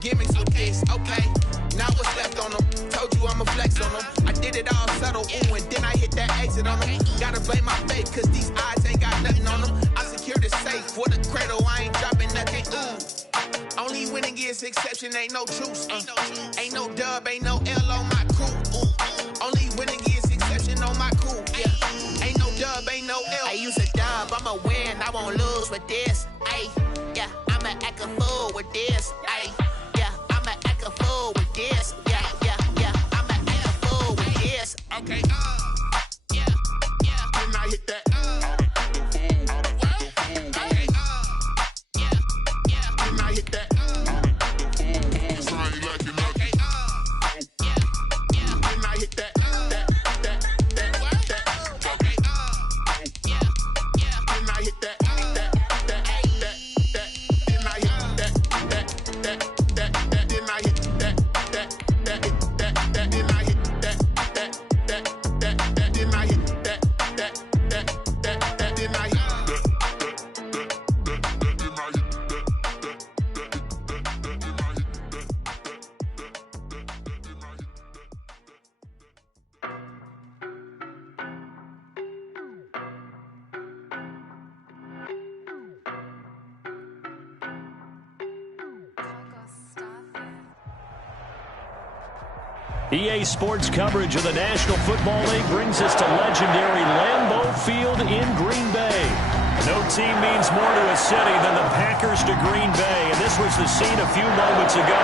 Gimmicks with this, okay. Now what's left on them? Told you I'ma flex on them. I did it all subtle, ooh, and then I hit that exit on them. Gotta blame my faith, cause these eyes ain't got nothing on them. I secured the safe for the cradle, I ain't dropping nothing, ooh. Only winning is exception, ain't no truce. Ain't no dub, ain't no L on my crew, ooh. Only winning is exception on my crew, yeah. Ain't no dub, ain't no L. I use a dub, I'ma win, I won't lose with this, ayy. Yeah, I'ma act a fool with this, ayy. I'ma act a fool with this. Yeah. I'ma act a fool with this. Okay. Yeah. Then I hit that. Okay. Yeah. Then I hit that. So I ain't like it. Okay. Yeah. Then I hit that. Okay. Yeah. Then I hit that. EA Sports coverage of the National Football League brings us to legendary Lambeau Field in Green Bay. No team means more to a city than the Packers to Green Bay, and this was the scene a few moments ago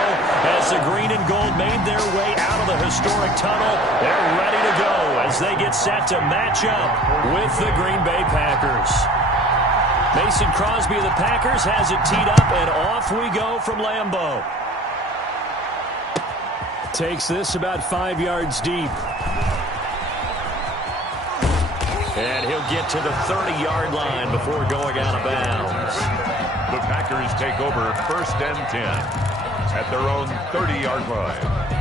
as the green and gold made their way out of the historic tunnel. They're ready to go as they get set to match up with the Green Bay Packers. Mason Crosby of the Packers has it teed up, and off we go from Lambeau. Takes this about 5 yards deep. And he'll get to the 30-yard line before going out of bounds. The Packers take over 1st and 10 at their own 30-yard line.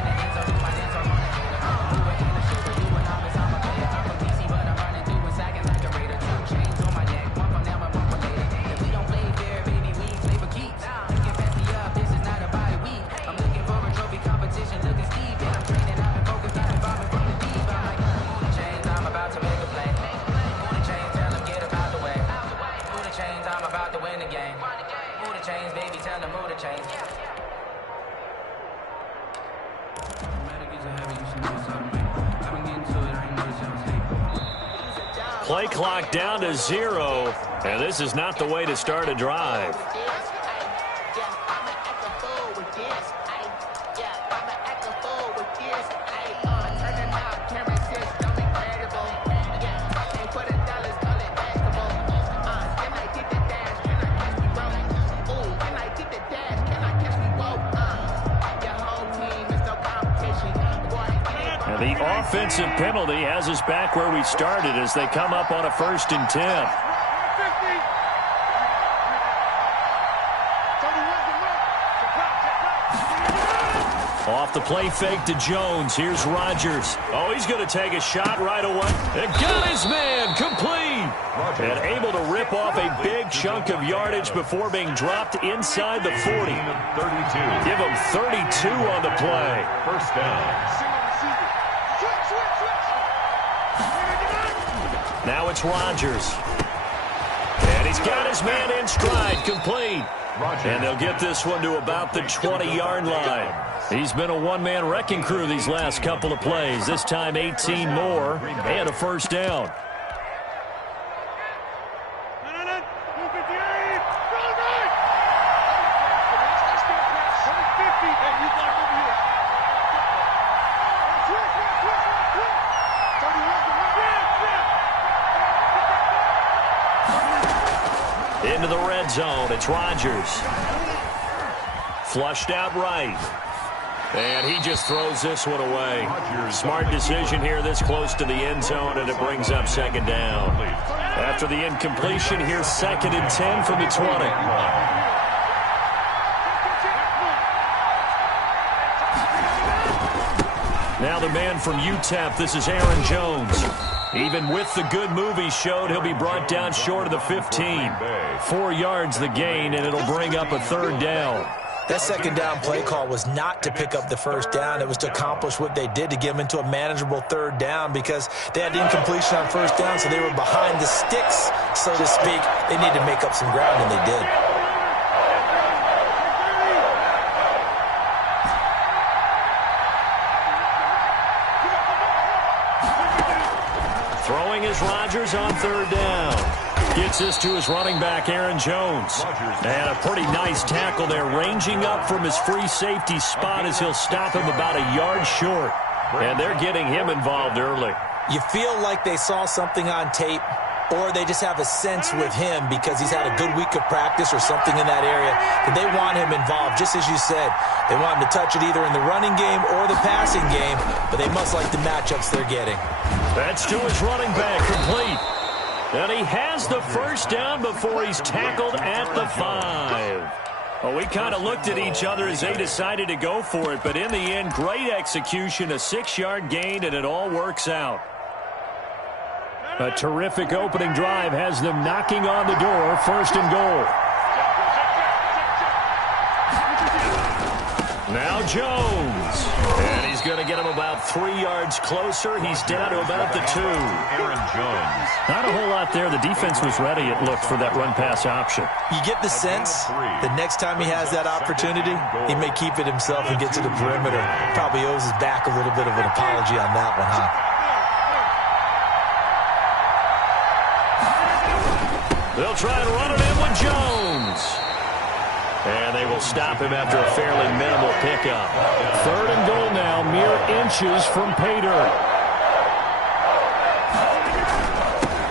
Play clock down to 0, and this is not the way to start a drive. The offensive penalty has us back where we started as they come up on a 1st and 10. Off the play fake to Jones. Here's Rodgers. Oh, he's going to take a shot right away. And got his man complete. And able to rip off a big chunk of yardage before being dropped inside the 40. 32. Give him 32 on the play. 1st down. Now it's Rodgers. And he's got his man in stride, complete. And they'll get this one to about the 20-yard line. He's been a one-man wrecking crew these last couple of plays. This time 18 more and a 1st down. Into the red zone. It's Rodgers. Flushed out right. And he just throws this one away. Smart decision here this close to the end zone, and it brings up 2nd down. After the incompletion, here's 2nd and 10 from the 20. Now the man from UTEP, this is Aaron Jones. Even with the good move he showed, he'll be brought down short of the 15. 4 yards the gain, and it'll bring up a 3rd down. That second down play call was not to pick up the first down. It was to accomplish what they did, to get them into a manageable third down, because they had incompletion on first down, so they were behind the sticks, so to speak. They needed to make up some ground, and they did. Throwing is Rodgers on third down. Gets this to his running back, Aaron Jones. And a pretty nice tackle there, ranging up from his free safety spot as he'll stop him about a yard short. And they're getting him involved early. You feel like they saw something on tape, or they just have a sense with him because he's had a good week of practice or something in that area that they want him involved. Just as you said, they want him to touch it either in the running game or the passing game, but they must like the matchups they're getting. That's to his running back, complete. And he has the first down before he's tackled at the 5. Well, we kind of looked at each other as they decided to go for it, but in the end, great execution, a 6-yard gain, and it all works out. A terrific opening drive has them knocking on the door, first and goal. Now Jones. And he's going to get him about 3 yards closer. He's down to about the 2. Aaron Jones. Not a whole lot there. The defense was ready, it looked, for that run-pass option. You get the sense the next time he has that opportunity, he may keep it himself and get to the perimeter. Probably owes his back a little bit of an apology on that one, huh? They'll try and run it in with Jones. And they will stop him after a fairly minimal pickup. Third and goal now, mere inches from pay dirt.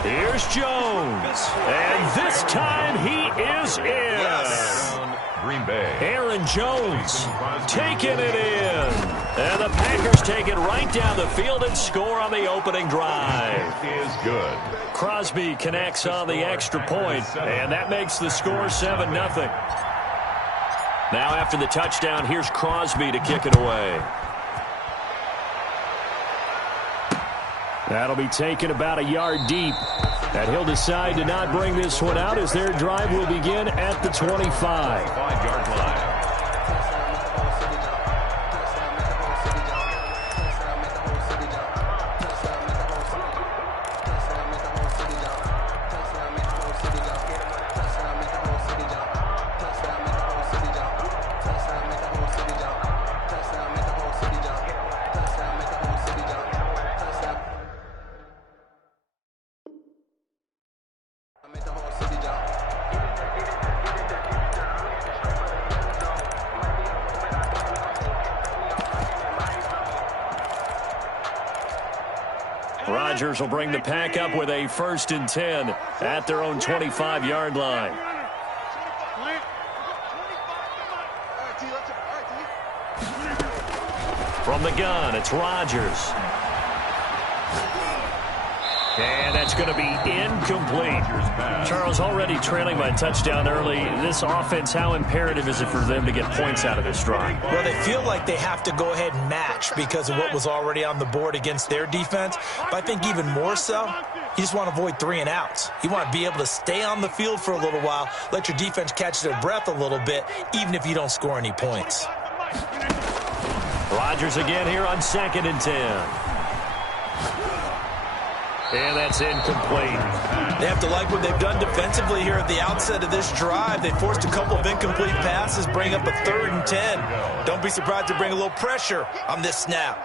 Here's Jones. And this time he is in. Yes. Green Bay. Aaron Jones taking it in. And the Packers take it right down the field and score on the opening drive. It is good. Crosby connects on the extra point, and that makes the score 7-0. Now after the touchdown, here's Crosby to kick it away. That'll be taken about a yard deep. And he'll decide to not bring this one out as their drive will begin at the 25. 5-yard line. Rodgers will bring the pack up with a 1st and 10 at their own 25-yard line. From the gun, it's Rodgers. And that's going to be incomplete. Charles, already trailing by a touchdown early. This offense, how imperative is it for them to get points out of this drive? Well, they feel like they have to go ahead and match because of what was already on the board against their defense. But I think even more so, you just want to avoid 3 and outs. You want to be able to stay on the field for a little while, let your defense catch their breath a little bit, even if you don't score any points. Rodgers again here on 2nd and 10. And that's incomplete. They have to like what they've done defensively here at the outset of this drive. They forced a couple of incomplete passes, bring up a 3rd and 10. Don't be surprised to bring a little pressure on this snap.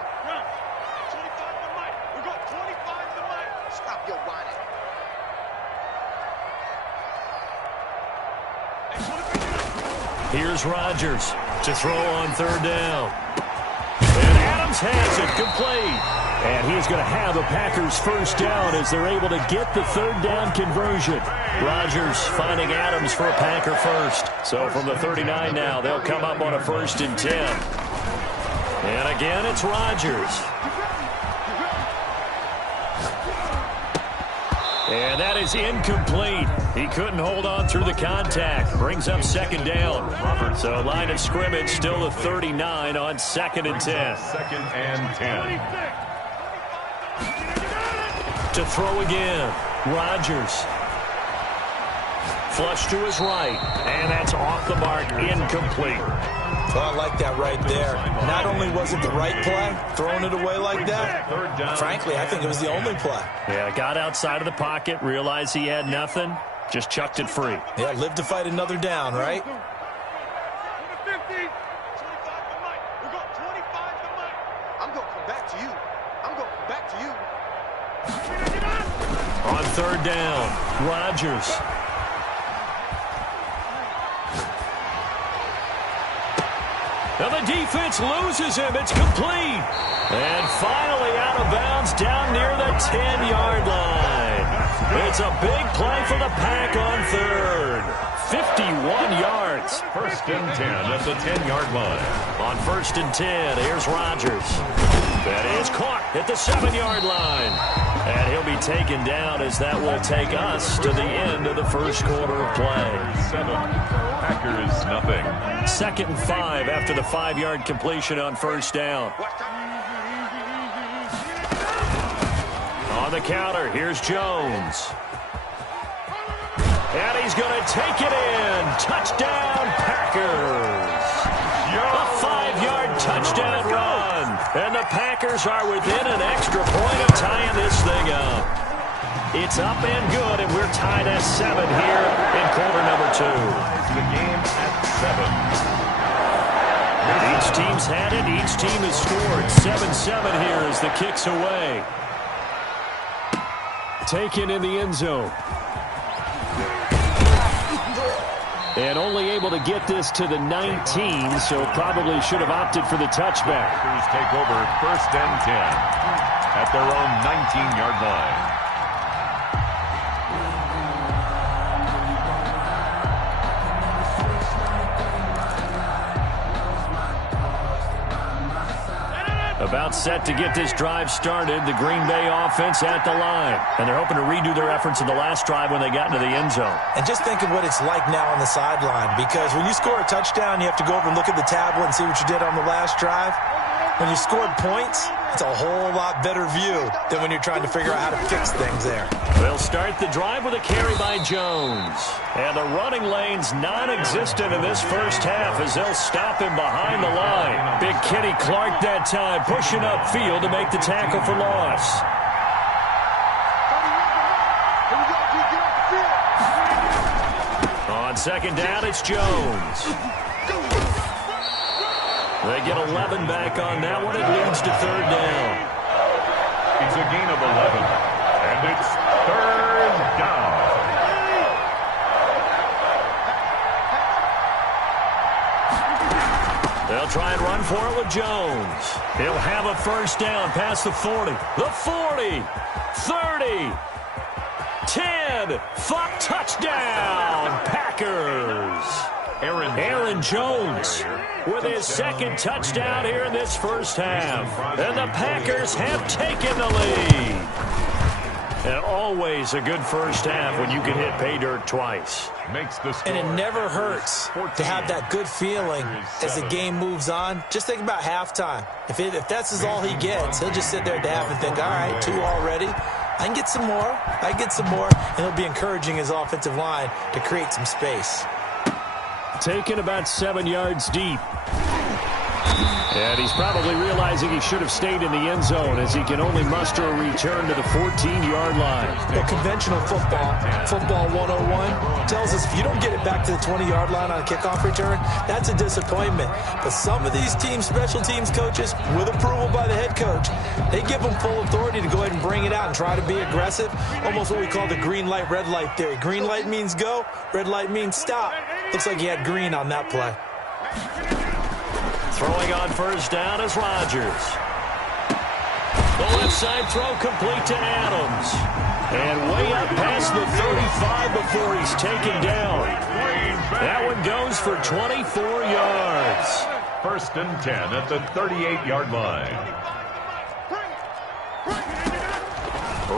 Here's Rodgers to throw on 3rd down. And Adams has it complete. And he is going to have the Packers 1st down as they're able to get the 3rd down conversion. Rodgers finding Adams for a Packer 1st. So from the 39 now, they'll come up on a 1st and 10. And again, it's Rodgers. And that is incomplete. He couldn't hold on through the contact. Brings up 2nd down. So line of scrimmage still the 39 on 2nd and 10. 2nd and 10. To throw again, Rodgers. Flush to his right, and that's off the mark, incomplete. Well, I like that right there. Not only was it the right play, throwing it away like that, frankly, I think it was the only play. Yeah, got outside of the pocket, realized he had nothing, just chucked it free. Yeah, live to fight another down, right? On third down, Rodgers. Now the defense loses him. It's complete. And finally out of bounds down near the 10-yard line. It's a big play for the Pack on third. 51 yards. First and 10 at the 10-yard line. On first and 10, here's Rodgers. That is caught at the 7-yard line. And he'll be taken down as that will take us to the end of the first quarter of play. 7, Packers nothing. 2nd and 5 after the 5-yard completion on first down. On the counter, here's Jones. And he's going to take it in. Touchdown, Packers. A 5-yard touchdown run. And the Packers are within an extra point of tying this thing up. It's up and good, and we're tied at 7 here in quarter number 2. The game at 7. Each team's had it. Each team has scored. 7-7 here as the kick's away. Taken in the end zone. And only able to get this to the 19, so probably should have opted for the touchback. Packers take over first and 10 at their own 19-yard line. About set to get this drive started, the Green Bay offense at the line. And they're hoping to redo their efforts in the last drive when they got into the end zone. And just think of what it's like now on the sideline, because when you score a touchdown, you have to go over and look at the tablet and see what you did on the last drive. When you scored points, it's a whole lot better view than when you're trying to figure out how to fix things there. They'll start the drive with a carry by Jones. And the running lane's non-existent in this first half as they'll stop him behind the line. Big Kenny Clark that time pushing upfield to make the tackle for loss. On second down, it's Jones. They get 11 back on that one. It leads to third down. It's a gain of 11, and it's third down. They'll try and run for it with Jones. He'll have a first down past the 40. The 40. 30. 10. Touchdown, Packers. Aaron Jones with his second touchdown here in this first half. And the Packers have taken the lead. And always a good first half when you can hit pay dirt twice. And it never hurts to have that good feeling as the game moves on. Just think about halftime. If that's all he gets, he'll just sit there at the half and think, all right, 2 already. I can get some more. I get some more. And he'll be encouraging his offensive line to create some space. Taken about 7 yards deep. And he's probably realizing he should have stayed in the end zone as he can only muster a return to the 14-yard line. Well, conventional football 101, tells us if you don't get it back to the 20-yard line on a kickoff return, that's a disappointment. But some of these special teams coaches, with approval by the head coach, they give them full authority to go ahead and bring it out and try to be aggressive. Almost what we call the green light, red light theory. Green light means go, red light means stop. Looks like he had green on that play. Throwing on first down is Rodgers. The left side throw complete to Adams. And way up past the 35 before he's taken down. That one goes for 24 yards. First and 10 at the 38-yard line.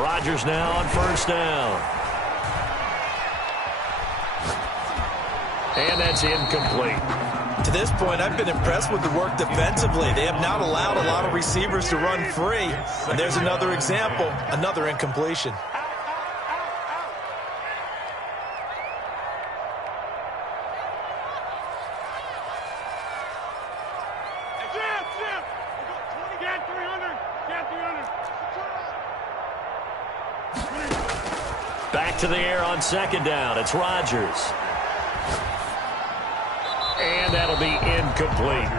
Rodgers now on first down. And that's incomplete. To this point, I've been impressed with the work defensively. They have not allowed a lot of receivers to run free. And there's another example, another incompletion. Back to the air on second down. It's Rodgers. And that'll be incomplete.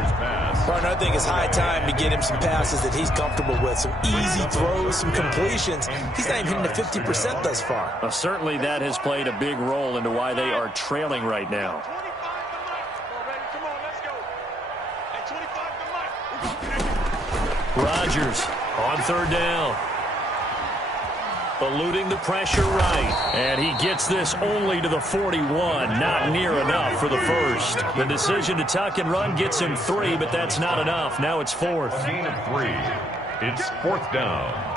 Partner, I think it's high time to get him some passes that he's comfortable with. Some easy throws, some completions. He's not even hitting the 50% thus far. Well, certainly that has played a big role into why they are trailing right now. Rodgers on third down. Eluding the pressure right. And he gets this only to the 41. Not near enough for the first. The decision to tuck and run gets him 3, but that's not enough. Now it's fourth. A gain of 3. It's fourth down.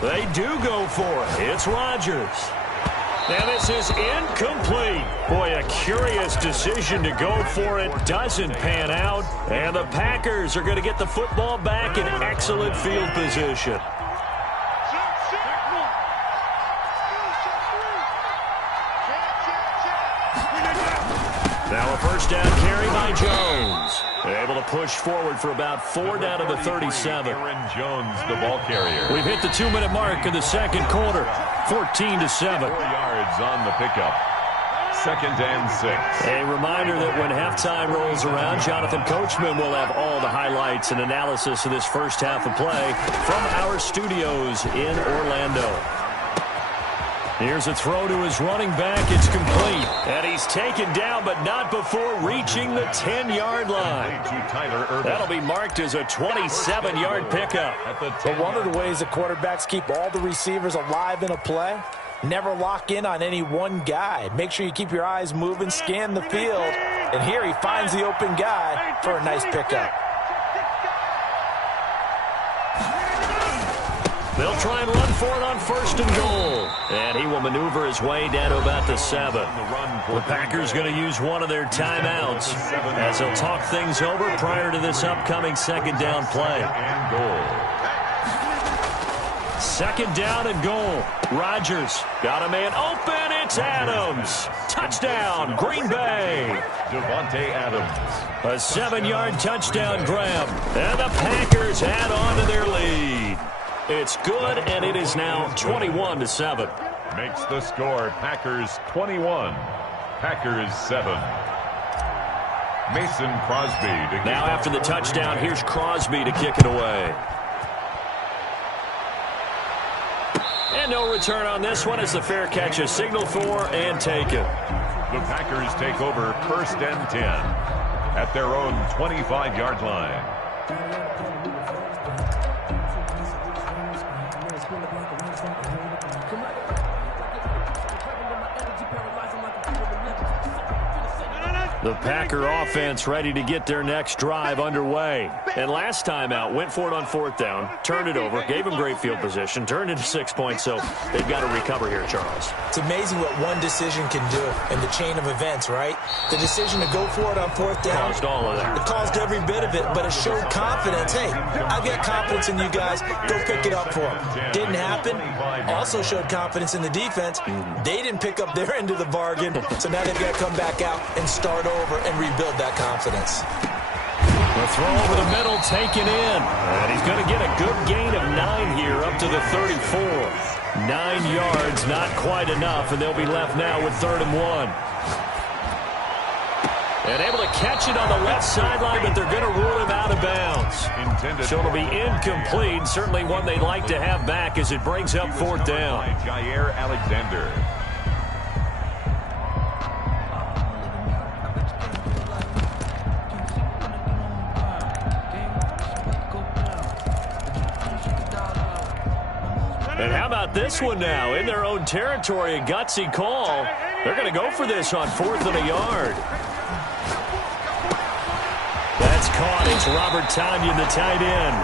They do go for it. It's Rodgers. And this is incomplete. Boy, a curious decision to go for it. Doesn't pan out. And the Packers are going to get the football back in excellent field position. Now a first down carry by Jones. Able to push forward for about 4 down to the 37. Aaron Jones, the ball carrier. We've hit the 2-minute mark in the second quarter. 14-7. 4 yards on the pickup. Second and 6. A reminder that when halftime rolls around, Jonathan Coachman will have all the highlights and analysis of this first half of play from our studios in Orlando. Here's a throw to his running back. It's complete. And he's taken down, but not before reaching the 10-yard line. That'll be marked as a 27-yard pickup. But one of the ways the quarterbacks keep all the receivers alive in a play, never lock in on any one guy. Make sure you keep your eyes moving, scan the field. And here he finds the open guy for a nice pickup. They'll try and run for it on first and goal. And he will maneuver his way down to about the 7. The Packers going to use one of their timeouts as they'll talk things over prior to this upcoming second down play. Second down and goal. Rodgers got a man open. It's Adams. Touchdown, Green Bay. Devontae Adams. A 7-yard touchdown grab. And the Packers add on to their lead. It's good, and it is now 21-7. Makes the score Packers 21, Packers 7. Mason Crosby. Now after the touchdown, here's Crosby to kick it away. And no return on this one as the fair catch is signaled for and taken. The Packers take over first and 10 at their own 25-yard line. The Packer offense ready to get their next drive underway. And last time out, went for it on fourth down, turned it over, gave them great field position, turned into 6 points, so they've got to recover here, Charles. It's amazing what one decision can do in the chain of events, right? The decision to go for it on fourth down. Caused all of that. It caused every bit of it, but it showed confidence. Hey, I've got confidence in you guys. Go pick it up for them. Didn't happen. Also showed confidence in the defense. They didn't pick up their end of the bargain, so now they've got to come back out and start over and rebuild that confidence. The throw over the middle taken in. And he's going to get a good gain of 9 here up to the 34. 9 yards, not quite enough, and they'll be left now with 3rd and 1. And able to catch it on the left sideline, but they're going to rule him out of bounds. So it'll be incomplete. Certainly one they'd like to have back as it brings up 4th down. Jair Alexander. And how about this one now? In their own territory, a gutsy call. They're going to go for this on 4th and a yard. That's caught. It's Robert Tonyan, the tight end.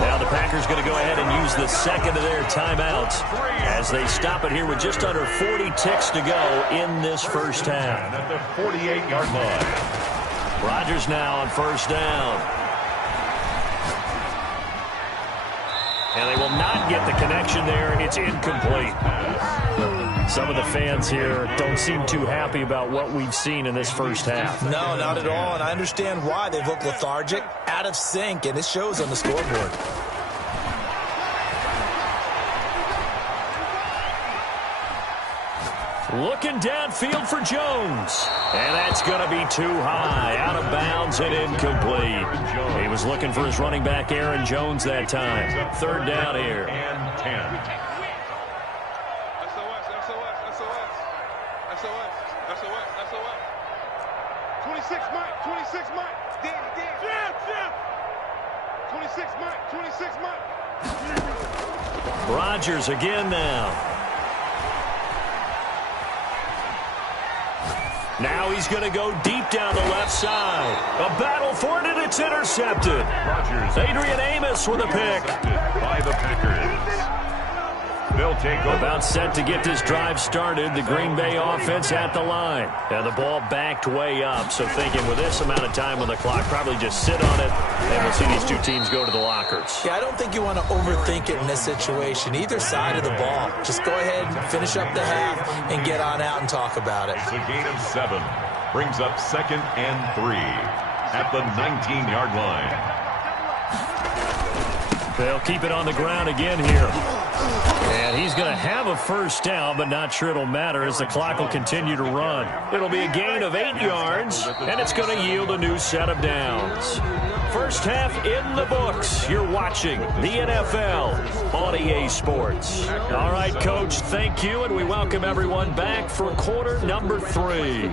Now the Packers going to go ahead and use the second of their timeouts as they stop it here with just under 40 ticks to go in this first half. At the 48-yard line. Rodgers now on first down. And they will not get the connection there. It's incomplete. Some of the fans here don't seem too happy about what we've seen in this first half. No, not at all, and I understand why. They've looked lethargic, out of sync, and it shows on the scoreboard. Looking downfield for Jones. And that's going to be too high. Out of bounds and incomplete. He was looking for his running back, Aaron Jones, that time. Third down here. And 10. SOS. 26 Mike. 26 Mike. Rodgers again now. Now he's going to go deep down the left side. A battle for it, and it's intercepted. Rodgers. Adrian Amos with a pick. By the Packers. They'll take over. About set to get this drive started. The Green Bay offense at the line. And the ball backed way up. So thinking with this amount of time on the clock, probably just sit on it. And we'll see these two teams go to the lockers. Yeah, I don't think you want to overthink it in this situation. Either side of the ball. Just go ahead and finish up the half and get on out and talk about it. It's a gain of 7. Brings up 2nd and 3 at the 19-yard line. They'll keep it on the ground again here. And he's going to have a first down, but not sure it'll matter as the clock will continue to run. It'll be a gain of 8 yards, and it's going to yield a new set of downs. First half in the books. You're watching the NFL on EA Sports. All right, Coach, thank you, and we welcome everyone back for quarter number 3.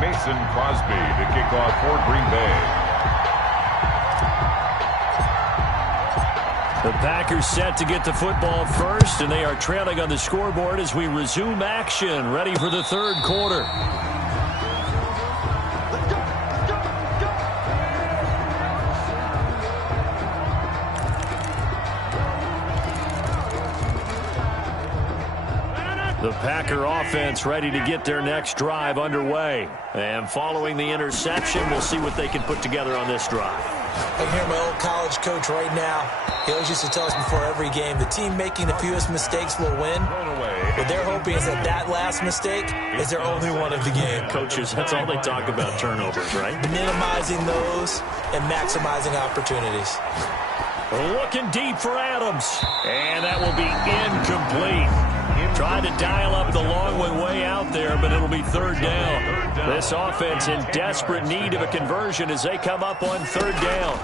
Mason Crosby to kick off for Green Bay. The Packers set to get the football first, and they are trailing on the scoreboard as we resume action, ready for the third quarter. The Packer offense ready to get their next drive underway. And following the interception, we'll see what they can put together on this drive. I can hear my old college coach right now. He always used to tell us before every game, the team making the fewest mistakes will win. What they're hoping is that that last mistake is their only one of the game. Coaches, that's all they talk about, turnovers, right? Minimizing those and maximizing opportunities. Looking deep for Adams. And that will be incomplete. Trying to dial up the long one way out there, but it'll be third down. This offense in desperate need of a conversion as they come up on third down.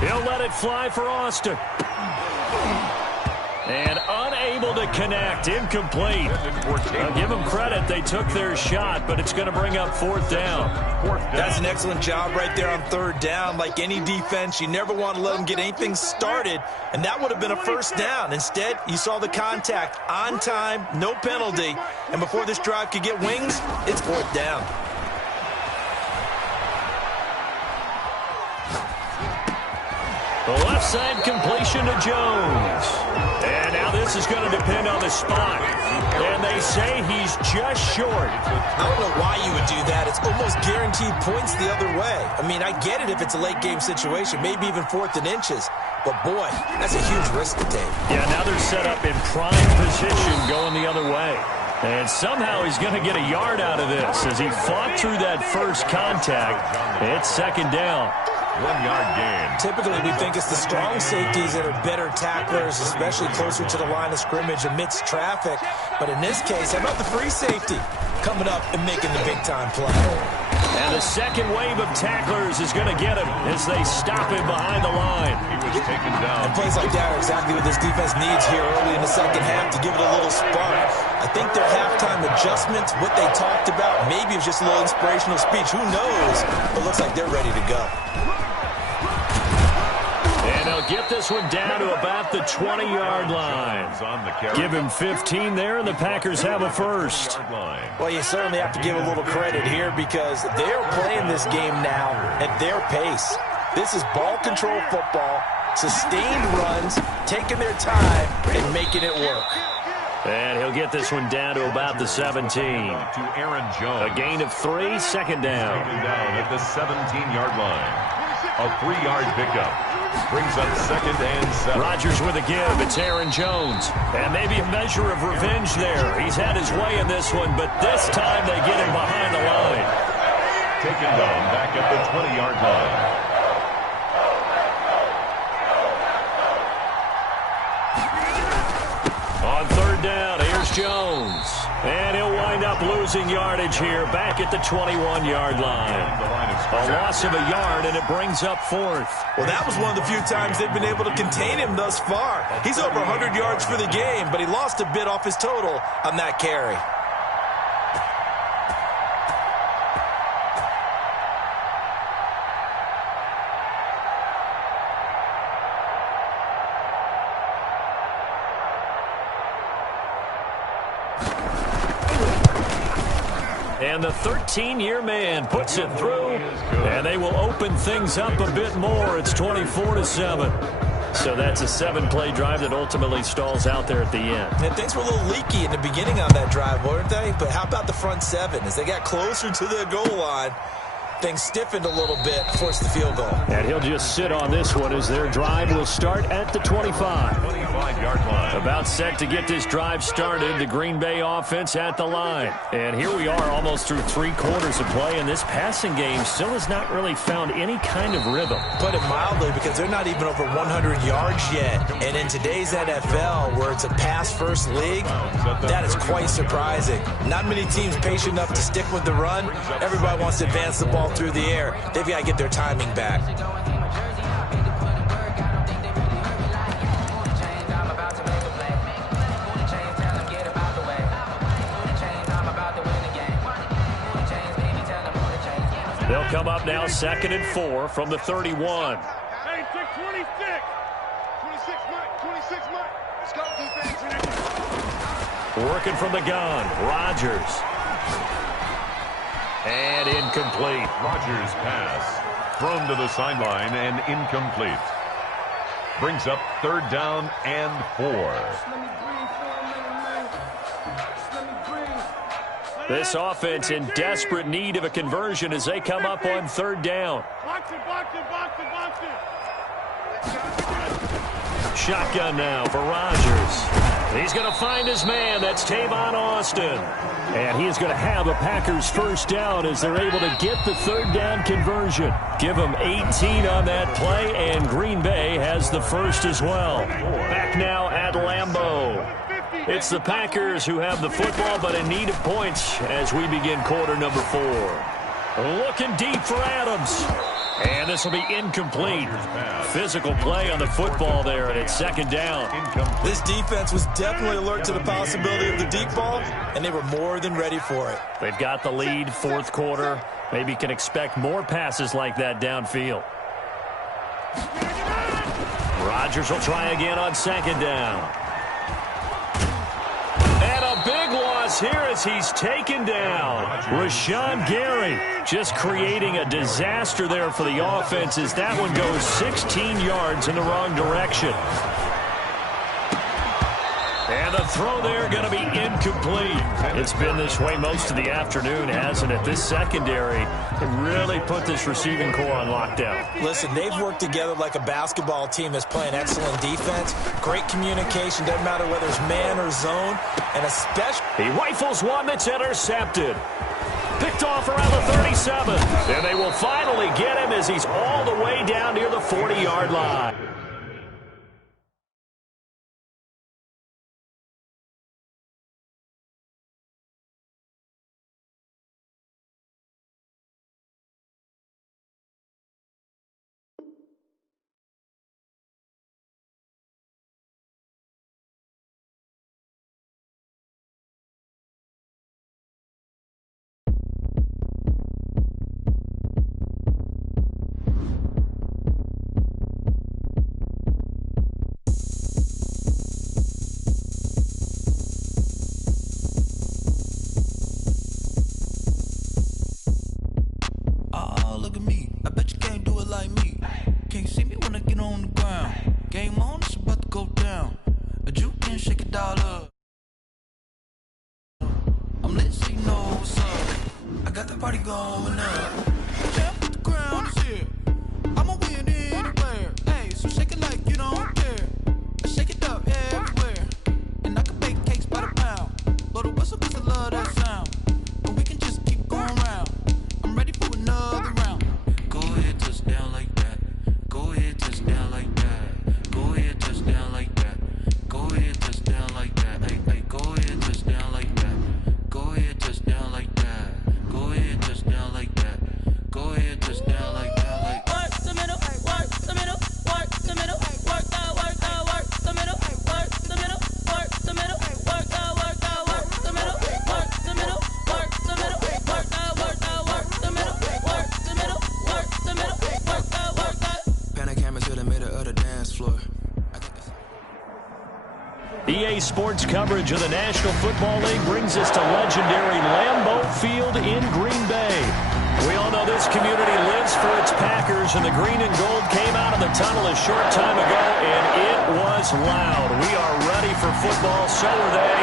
He'll let it fly for Austin. And unable to connect. Incomplete. I'll give them credit. They took their shot, but it's going to bring up fourth down. That's an excellent job right there on third down. Like any defense, you never want to let them get anything started, and that would have been a first down. Instead, you saw the contact on time, no penalty, and before this drive could get wings, it's fourth down. The left side completion to Jones. And now this is going to depend on the spot. And they say he's just short. I don't know why you would do that. It's almost guaranteed points the other way. I mean, I get it if it's a late game situation, maybe even 4th and inches. But, boy, that's a huge risk to take. Yeah, now they're set up in prime position going the other way. And somehow he's going to get a yard out of this as he fought through that first contact. It's second down. 1-yard gain. Typically, we think it's the strong safeties that are better tacklers, especially closer to the line of scrimmage amidst traffic. But in this case, how about the free safety coming up and making the big-time play? And the second wave of tacklers is going to get him as they stop him behind the line. He was taken down. And plays like that are exactly what this defense needs here early in the second half to give it a little spark. I think their halftime adjustments, what they talked about, maybe it was just a little inspirational speech. Who knows? But it looks like they're ready to go. And they'll get this one down to about the 20-yard line. Give him 15 there, and the Packers have a first. Well, you certainly have to give a little credit here because they're playing this game now at their pace. This is ball control football, sustained runs, taking their time, and making it work. And he'll get this one down to about the 17. To Aaron Jones. A gain of 3, second down. Taken down at the 17-yard line. A 3-yard pickup. Brings up second and 7. Rodgers with a give. It's Aaron Jones. And maybe a measure of revenge there. He's had his way in this one, but this time they get him behind the line. Taken down back at the 20-yard line. On third down, here's Jones. And he'll wind up losing yardage here back at the 21-yard line. A loss of a yard, and it brings up fourth. Well, that was one of the few times they've been able to contain him thus far. He's over 100 yards for the game, but he lost a bit off his total on that carry. And the 13-year man puts it through, and they will open things up a bit more. It's 24-7. So that's a 7-play drive that ultimately stalls out there at the end. And things were a little leaky in the beginning on that drive, weren't they? But how about the front 7? As they got closer to the goal line, things stiffened a little bit, forced the field goal. And he'll just sit on this one as their drive will start at the 25. 25-yard line. About set to get this drive started, the Green Bay offense at the line. And here we are almost through 3 quarters of play, and this passing game still has not really found any kind of rhythm. Put it mildly, because they're not even over 100 yards yet. And in today's NFL, where it's a pass-first league, that is quite surprising. Not many teams patient enough to stick with the run. Everybody wants to advance the ball through the air. They've got to get their timing back. They'll come up now 2nd and 4 from the 31. Hey, take 26. 26, Mike. 26, Mike. Let's go, defense. Working from the gun, Rodgers. And incomplete. Rodgers' pass thrown to the sideline and incomplete. Brings up 3rd down and 4. This offense in desperate need of a conversion as they come up on 3rd down. Box it, box it, box it, box it. Shotgun now for Rodgers. He's going to find his man. That's Tavon Austin. And he is going to have a Packers first down as they're able to get the 3rd down conversion. Give them 18 on that play, and Green Bay has the first as well. Back now at Lambeau. It's the Packers who have the football, but in need of points as we begin quarter number 4. Looking deep for Adams. And this will be incomplete. Physical play on the football there, and it's 2nd down. This defense was definitely alert to the possibility of the deep ball, and they were more than ready for it. They've got the lead, 4th quarter. Maybe can expect more passes like that downfield. Rodgers will try again on 2nd down. And a big loss here as he's taken down. Rashawn Gary just creating a disaster there for the offense as that one goes 16 yards in the wrong direction. And the throw there going to be incomplete. It's been this way most of the afternoon, hasn't it? This secondary really put this receiving core on lockdown. Listen, they've worked together like a basketball team that's playing excellent defense. Great communication, doesn't matter whether it's man or zone. And especially... He rifles one that's intercepted. Picked off around the 37. And they will finally get him as he's all the way down near the 40-yard line. party going up. Yeah, the crown is here. I'ma win anywhere. Hey, so shake it like you don't care. Shake it up everywhere. And I can bake cakes by the pound. Blow the whistle 'cause I love that sound. And we can just keep going round. I'm ready for another round. Go ahead, touch down like that. Go ahead, touch down like that. Go ahead, touch down like that. Go ahead, touch down like that. Hey, hey, go ahead, touch down like that. Go ahead, touch down like that. Go ahead, touch down like that. Go ahead, touch down like that. Like work the middle, work the middle, work the middle, work that, work that, work the middle, work the middle, work the middle, work that, work that, work the middle, work the middle, work the middle, work that, work that, work the middle, work the middle, work the middle, work that, work that. Panic camera to the middle of the dance floor. EA Sports coverage of the National Football League brings us to legendary Lambeau Field in Green Bay. We all know this community lives for its Packers, and the green and gold came out of the tunnel a short time ago, and it was loud. We are ready for football, so are they,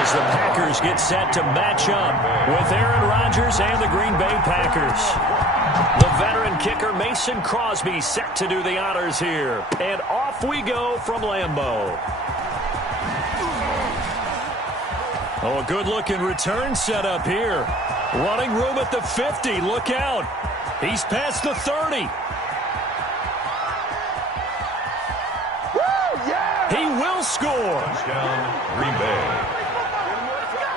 as the Packers get set to match up with Aaron Rodgers and the Green Bay Packers. The veteran kicker Mason Crosby set to do the honors here, and off we go from Lambeau. Oh, a good-looking return set up here. Running room at the 50. Look out. He's past the 30. Woo, yeah! He will score. Touchdown, Green Bay.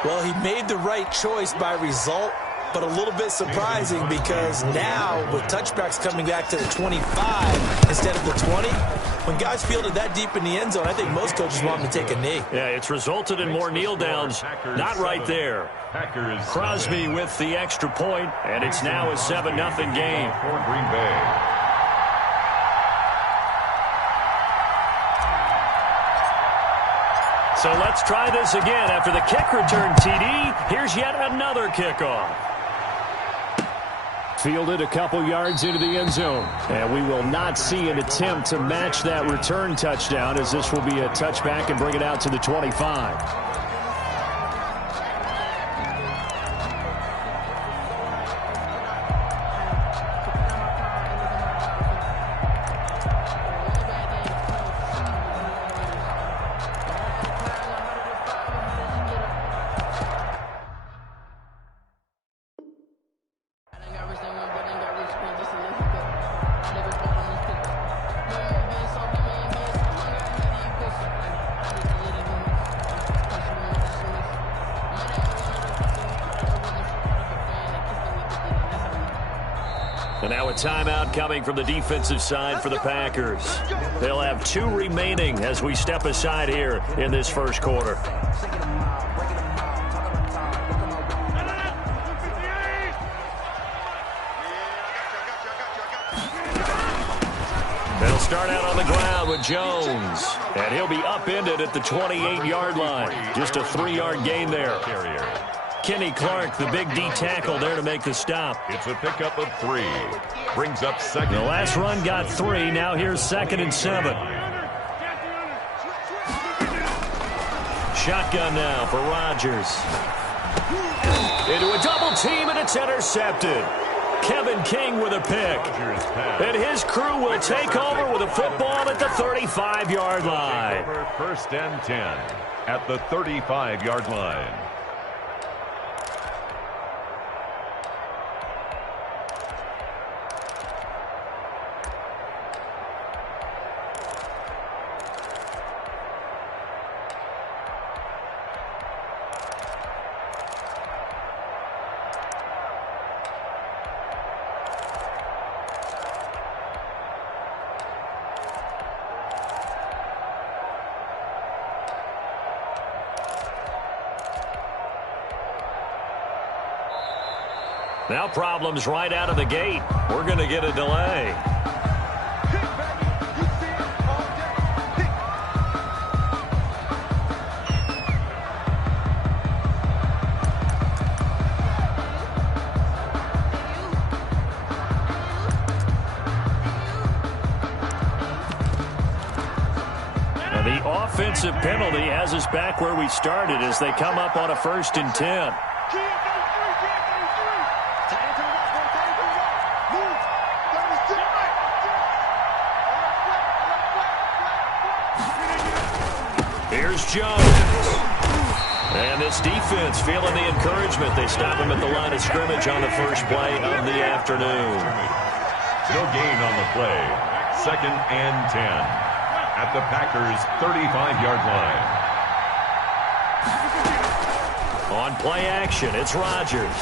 Well, he made the right choice by result, but a little bit surprising because now with touchbacks coming back to the 25 instead of the 20, when guys field it that deep in the end zone, I think most coaches want them to take a knee. Yeah, it's resulted in more kneel downs. Not right there. Crosby with the extra point, and it's now a 7-0 game. For Green Bay. So let's try this again. After the kick return TD, here's yet another kickoff. Fielded a couple yards into the end zone. And we will not see an attempt to match that return touchdown, as this will be a touchback and bring it out to the 25. And now a timeout coming from the defensive side for the Packers. They'll have 2 remaining as we step aside here in this first quarter. They'll start out on the ground with Jones. And he'll be upended at the 28-yard line. Just a 3-yard gain there. Kenny Clark, the big D tackle there to make the stop. It's a pickup of 3. Brings up second. The last run got 3. Now here's 2nd and 7. Shotgun now for Rodgers. Into a double team, and it's intercepted. Kevin King with a pick. And his crew will take over with a football at the 35-yard line. 1st and 10 at the 35-yard line. Now problems right out of the gate. We're going to get a delay. And the offensive penalty has us back where we started as they come up on a 1st and 10. Here's Jones. And this defense feeling the encouragement. They stop him at the line of scrimmage on the first play of the afternoon. No gain on the play. 2nd and 10 at the Packers' 35-yard line. On play action, it's Rodgers.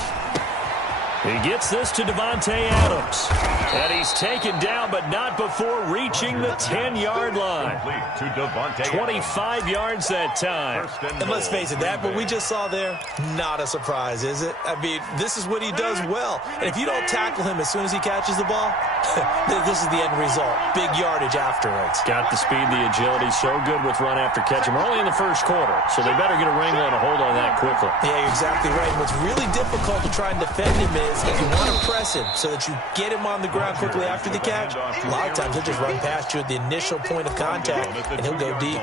He gets this to Davante Adams. And he's taken down, but not before reaching the 10-yard line. 25 yards that time. And let's face it, that what we just saw there, not a surprise, is it? I mean, this is what he does well. And if you don't tackle him as soon as he catches the ball, this is the end result. Big yardage afterwards. Got the speed, the agility, so good with run after catch. We're only in the first quarter, so they better get a wrangle and a hold on that quickly. Yeah, you're exactly right. And what's really difficult to try and defend him is if you want to press him so that you get him on the ground quickly after the catch, a lot of times he'll just run past you at the initial point of contact, and he'll go deep.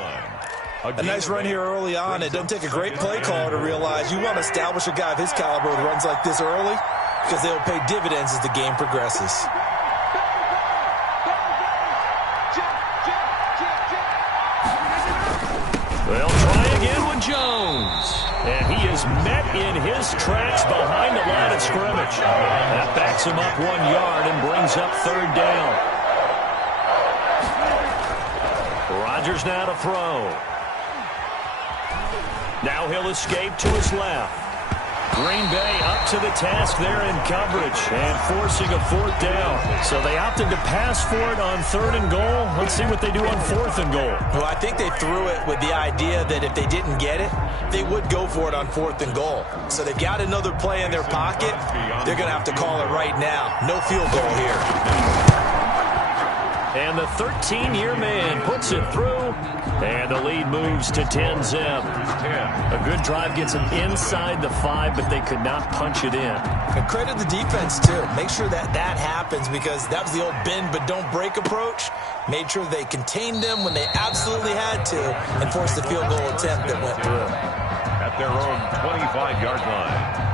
A nice run here early on. It doesn't take a great play caller to realize you want to establish a guy of his caliber with runs like this early because they'll pay dividends as the game progresses. They'll try again with Jones. And he is met in his tracks behind the line of scrimmage. That backs him up 1 yard and brings up 3rd down. Rodgers now to throw. Now he'll escape to his left. Green Bay up to the task there in coverage and forcing a 4th down. So they opted to pass for it on 3rd and goal. Let's see what they do on 4th and goal. Well, I think they threw it with the idea that if they didn't get it, they would go for it on 4th and goal. So they've got another play in their pocket. They're going to have to call it right now. No field goal here. And the 13-year man puts it through, and the lead moves to 10-zip. A good drive gets them inside the 5, but they could not punch it in. And credit the defense, too. Make sure that happens because that was the old bend but don't break approach. Made sure they contained them when they absolutely had to and forced the field goal attempt that went through. At their own 25-yard line.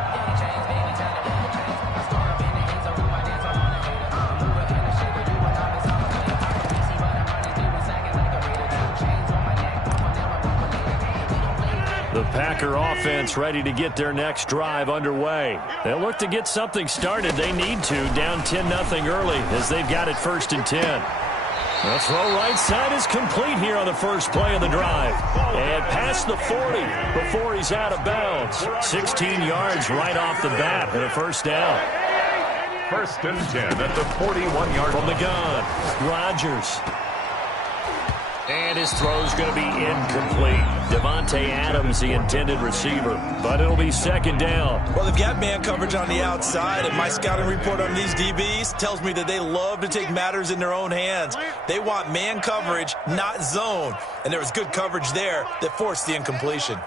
The Packer offense ready to get their next drive underway. They'll look to get something started. They need to, down 10-0 early as they've got it 1st and 10. The throw right side is complete here on the first play of the drive. And past the 40 before he's out of bounds. 16 yards right off the bat and a 1st down. 1st and 10 at the 41-yard from line. the gun. Rodgers. And his throw's going to be incomplete. Davante Adams, the intended receiver. But it'll be 2nd down. Well, they've got man coverage on the outside, and my scouting report on these DBs tells me that they love to take matters in their own hands. They want man coverage, not zone. And there was good coverage there that forced the incompletion.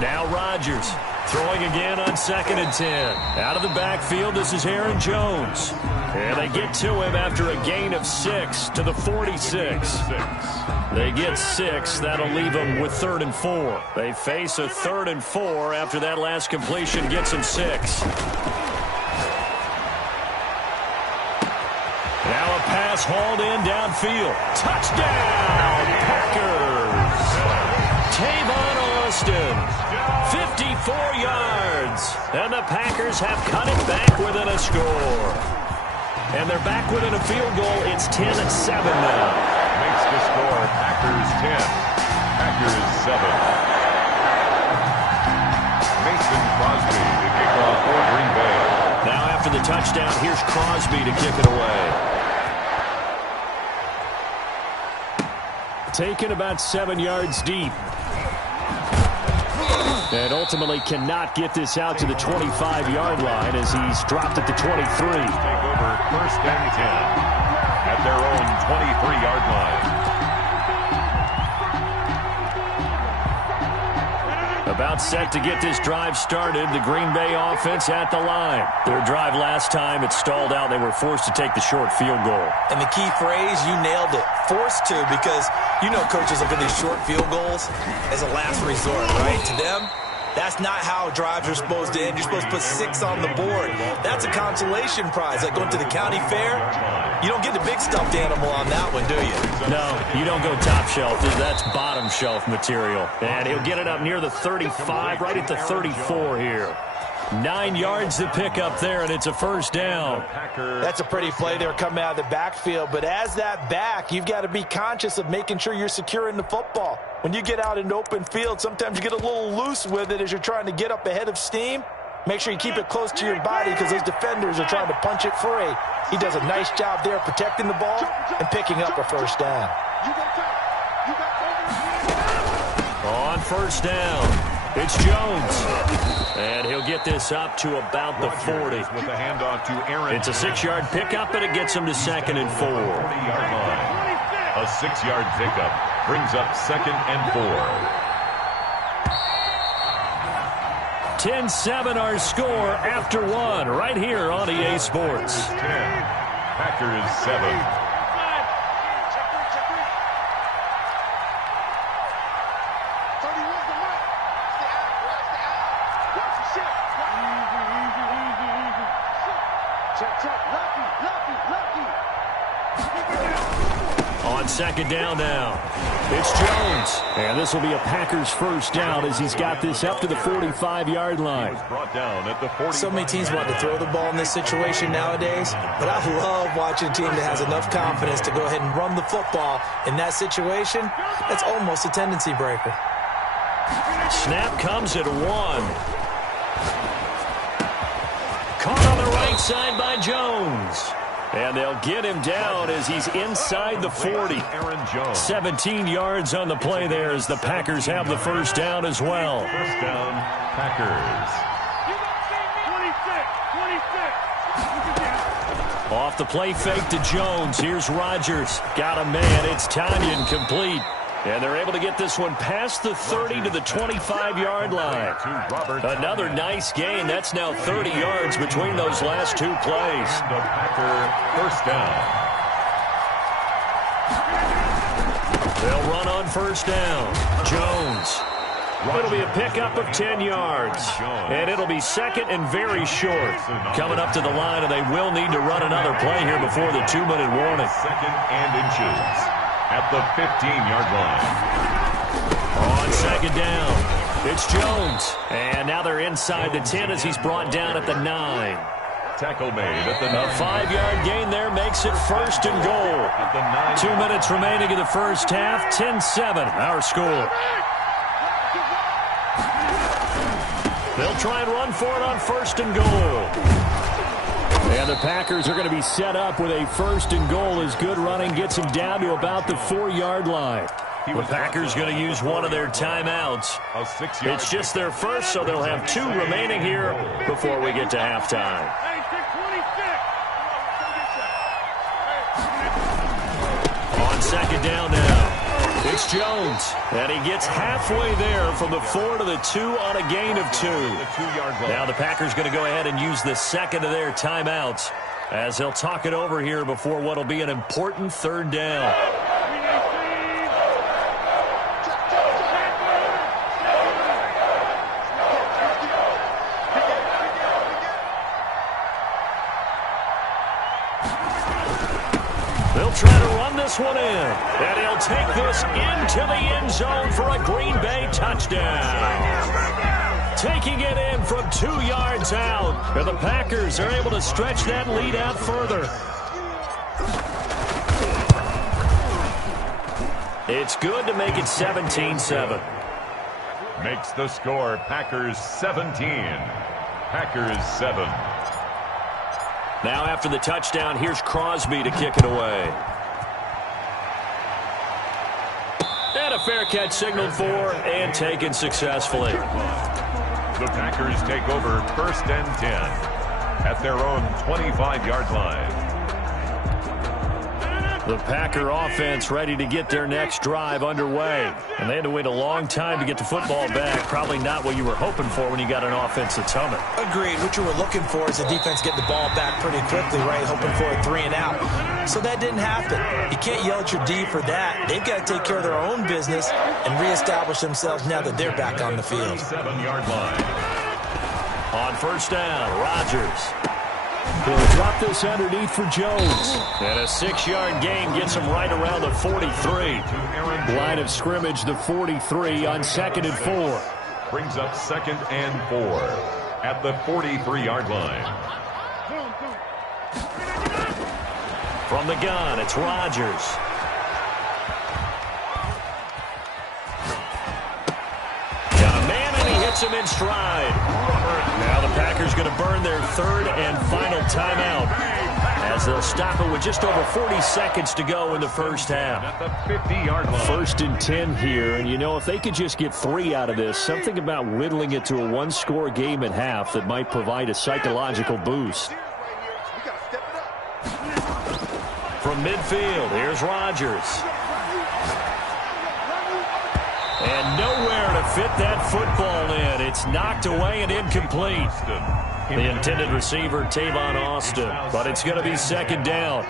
Now Rodgers throwing again on 2nd and 10. Out of the backfield, this is Aaron Jones. And they get to him after a gain of 6 to the 46. They get 6. That'll leave them with 3rd and 4. They face a 3rd and 4 after that last completion gets them 6. Now a pass hauled in downfield. Touchdown, Packers! Tavon Austin, 54 yards. And the Packers have cut it back within a score. And they're back within a field goal. It's 10-7 now. Makes the score Packers 10, Packers 7. Mason Crosby to kick off for Green Bay. Now after the touchdown, here's Crosby to kick it away. Taken about 7 yards deep. And ultimately cannot get this out to the 25-yard line as he's dropped at the 23. Take over 1st and 10 at their own 23-yard line. About set to get this drive started. The Green Bay offense at the line. Their drive last time, it stalled out. They were forced to take the short field goal. And the key phrase, you nailed it. Forced to, because you know coaches look at these short field goals as a last resort, right? To them, That's not how drives are supposed to end. You're supposed to put 6 on the board. That's a consolation prize. Like going to the county fair, you don't get the big stuffed animal on that one, do you? No, you don't go top shelf. That's bottom shelf material. And he'll get it up near the 35, right at the 34 here. 9 yards to pick up there, and it's a first down. That's a pretty play there coming out of the backfield. But as that back, you've got to be conscious of making sure you're securing the football. When you get out into open field, sometimes you get a little loose with it as you're trying to get up ahead of steam. Make sure you keep it close to your body because those defenders are trying to punch it free. He does a nice job there protecting the ball and picking up a first down. On first down, it's Jones. And he'll get this up to about the 40. With the handoff to Aaron. It's a 6-yard pickup, and it gets him to 2nd and 4. 40-yard line. A 6-yard pickup brings up 2nd and 4. 10-7 our score after 1 right here on EA Sports. 10. Packers 7. On 2nd down now, it's Jones. And this will be a Packers first down as he's got this up to the 45-yard line. So many teams want to throw the ball in this situation nowadays, but I love watching a team that has enough confidence to go ahead and run the football. In that situation, that's almost a tendency breaker. Snap comes at 1. Caught on the right side by Jones. And they'll get him down as he's inside the 40. 17 yards on the play there as the Packers have the first down as well. First down, Packers. 26. Off the play fake to Jones. Here's Rodgers. Got a man. It's Tanyan complete. And they're able to get this one past the 30 to the 25-yard line. Another nice gain. That's now 30 yards between those last 2 plays. The Packer first down. They'll run on first down. Jones. It'll be a pickup of 10 yards. And it'll be 2nd and very short. Coming up to the line, and they will need to run another play here before the 2-minute warning. 2nd and inches. At the 15-yard line. On 2nd down, it's Jones. And now they're inside the 10 as he's brought down at the 9. Tackle made at the 9. A 5-yard gain there makes it 1st and goal. At the 9. 2 minutes remaining in the first half. 10-7, our score. They'll try and run for it on 1st and goal. And the Packers are going to be set up with a 1st and goal as good running gets them down to about the 4-yard line. The Packers going to use one of their timeouts. It's just their first, so they'll have 2 remaining here before we get to halftime. On 2nd down now, it's Jones. And he gets halfway there from the 4 to the 2 on a gain of 2. Now the Packers going to go ahead and use the 2nd of their timeouts as they'll talk it over here before what will be an important 3rd down. They'll try to run this one in, and he'll take this into the end zone for a Green Bay touchdown. Taking it in from 2 yards out, and the Packers are able to stretch that lead out further. It's good to make it 17-7. Makes the score Packers 17. Packers 7. Now after the touchdown, here's Crosby to kick it away. And a fair catch signaled for and taken successfully. The Packers take over 1st and 10 at their own 25-yard line. The Packer offense ready to get their next drive underway. And they had to wait a long time to get the football back. Probably not what you were hoping for when you got an offense that's humming. Agreed. What you were looking for is the defense getting the ball back pretty quickly, right? Hoping for a 3 and out. So that didn't happen. You can't yell at your D for that. They've got to take care of their own business and reestablish themselves now that they're back on the field. 7-yard line. On first down, Rodgers. He'll drop this underneath for Jones. And a 6-yard gain gets him right around the 43. Line of scrimmage, the 43 on 2nd and 4. Brings up 2nd and 4 at the 43-yard line. From the gun, it's Rodgers. Got a man, and he hits him in stride. Now the Packers going to burn their 3rd and final timeout as they'll stop it with just over 40 seconds to go in the first half. At the 50-yard line. 1st and 10 here, and you know, if they could just get 3 out of this, something about whittling it to a 1-score game at half that might provide a psychological boost. From midfield, here's Rodgers. And nowhere to fit that football in. It's knocked away and incomplete. The intended receiver, Tavon Austin. But it's going to be 2nd down.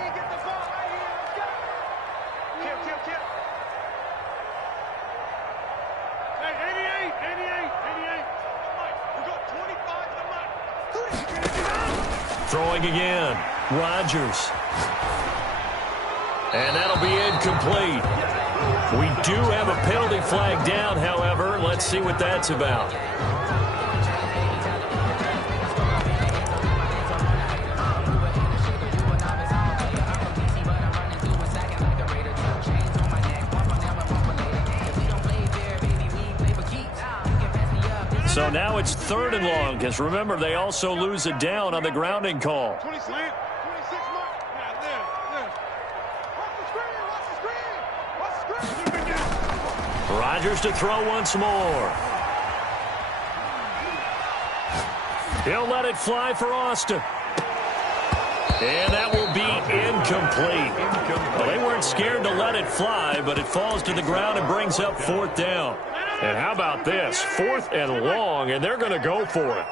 Throwing again. Rodgers. And that'll be incomplete. We do have a penalty flag down, however. Let's see what that's about. So now it's 3rd and long, because remember, they also lose it down on the grounding call. Rodgers to throw once more. He'll let it fly for Austin. And that will be incomplete. Well, they weren't scared to let it fly, but it falls to the ground and brings up 4th down. And how about this? 4th and long, and they're going to go for it.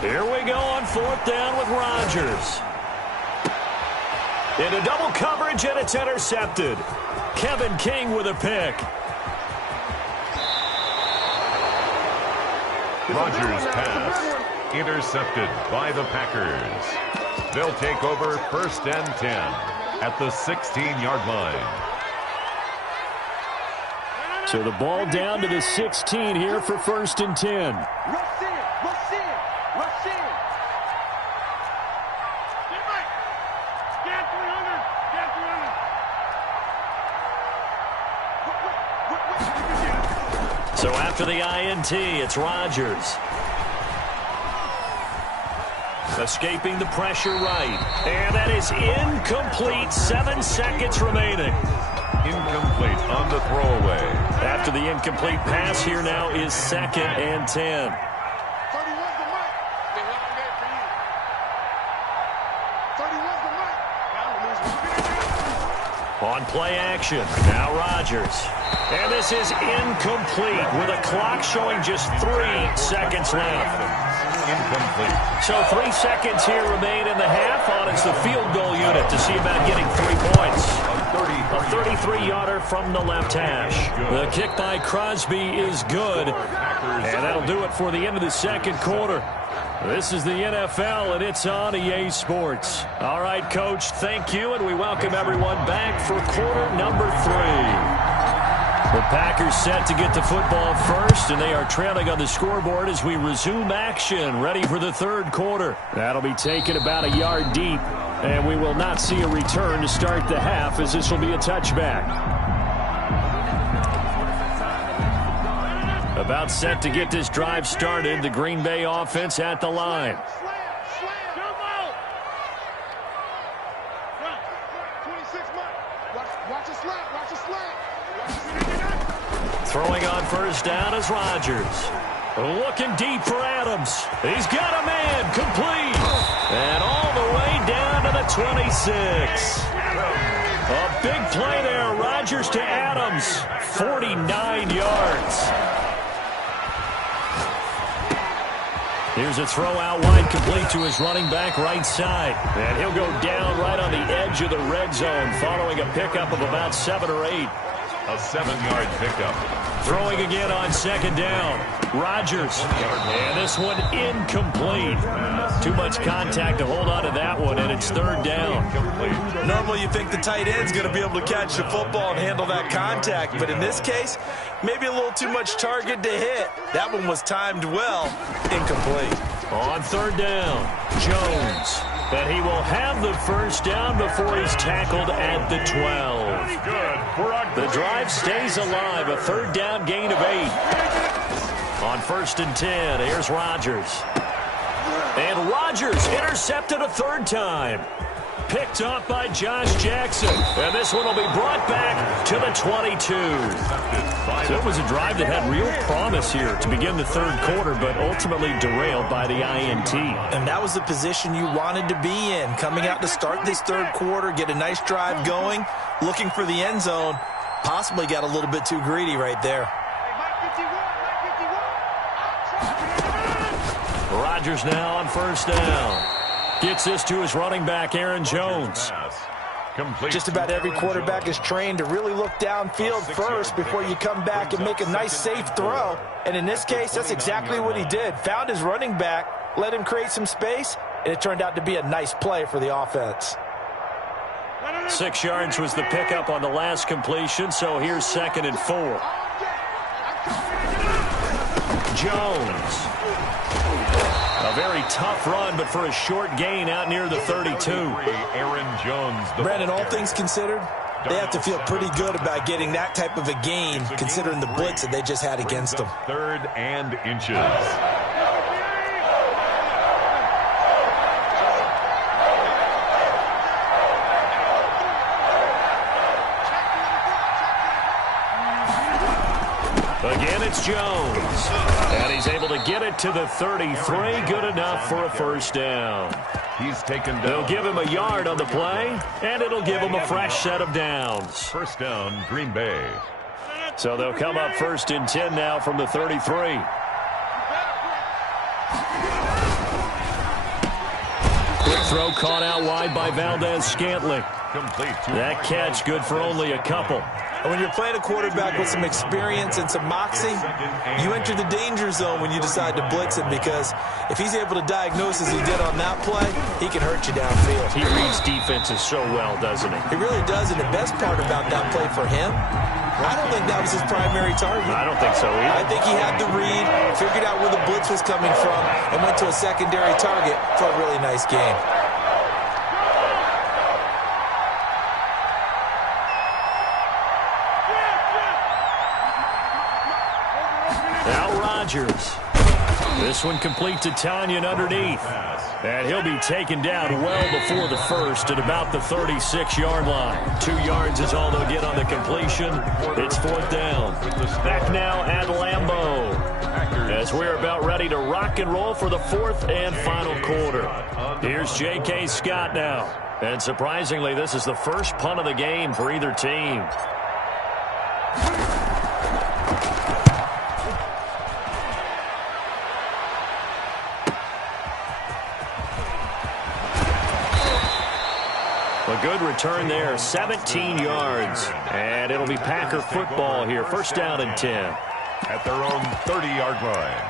Here we go on 4th down with Rodgers. Into double coverage, and it's intercepted. Kevin King with a pick. Rodgers' pass intercepted by the Packers. They'll take over 1st and 10 at the 16-yard line. So the ball down to the 16 here for 1st and 10. So after the INT, it's Rodgers. Escaping the pressure right. And that is incomplete. 7 seconds remaining. Incomplete on the throwaway. After the incomplete pass, here now is 2nd and 10. On play action, now Rodgers. And this is incomplete with a clock showing just 3 seconds left. Incomplete. So 3 seconds here remain in the half on it's the field goal unit to see about getting 3 points. A 33-yarder from the left hash. The kick by Crosby is good. And that'll do it for the end of the 2nd quarter. This is the NFL, and it's on EA Sports. All right, Coach, thank you, and we welcome everyone back for quarter number 3. The Packers set to get the football first, and they are trailing on the scoreboard as we resume action, ready for the 3rd quarter. That'll be taken about a yard deep, and we will not see a return to start the half, as this will be a touchback. About set to get this drive started. The Green Bay offense at the line. Watch this. Throwing on first down is Rodgers. Looking deep for Adams. He's got a man, complete. And all the way down to the 26. A big play there. Rodgers to Adams. 49 yards. Here's a throw out wide, complete to his running back right side. And he'll go down right on the edge of the red zone following a pickup of about 7 or 8. A 7-yard pickup. Throwing again on second down. Rodgers. And this one incomplete. Too much contact to hold on to that one, and it's third down. Normally you think the tight end's going to be able to catch the football and handle that contact, but in this case, maybe a little too much target to hit. That one was timed well. Incomplete. On third down, Jones. But he will have the first down before he's tackled at the 12. The drive stays alive. A third down gain of 8. On first and 10, here's Rodgers. And Rodgers intercepted a third time. Picked up by Josh Jackson. And this one will be brought back to the 22. So it was a drive that had real promise here to begin the third quarter, but ultimately derailed by the INT. And that was the position you wanted to be in. Coming out to start this third quarter, get a nice drive going, looking for the end zone. Possibly got a little bit too greedy right there. Rodgers now on first down. Gets this to his running back, Aaron Jones. Just about every quarterback is trained to really look downfield first before you come back and make a nice, safe throw. And in this case, that's exactly what he did. Found his running back, let him create some space, and it turned out to be a nice play for the offense. 6 yards was the pickup on the last completion, so here's 2nd and 4. Jones. A very tough run, but for a short gain out near the 32. Aaron Jones. Brandon, all things considered, they have to feel pretty good about getting that type of a gain, considering the blitz that they just had against them. 3rd and inches. Again, it's Jones. And he's able to get it to the 33. Good enough for a first down. He's taken down. They'll give him a yard on the play, and it'll give him a fresh set of downs. First down, Green Bay. So they'll come up 1st and 10 now from the 33. Quick throw caught out wide by Valdez-Scantling. Complete. That catch good for only a couple. And when you're playing a quarterback with some experience and some moxie, you enter the danger zone when you decide to blitz him, because if he's able to diagnose as he did on that play, he can hurt you downfield. He reads defenses so well, doesn't he? He really does, and the best part about that play for him, I don't think that was his primary target. I don't think so either. I think he had the read, figured out where the blitz was coming from, and went to a secondary target for a really nice game. Rodgers. This one complete to Tanyan underneath. And he'll be taken down well before the first at about the 36-yard line. 2 yards is all they'll get on the completion. It's 4th down. Back now at Lambeau, as we're about ready to rock and roll for the 4th and final quarter. Here's J.K. Scott now. And surprisingly, this is the first punt of the game for either team. A good return there, 17 yards. And it'll be Packer football here. First down and 10. At their own 30-yard line.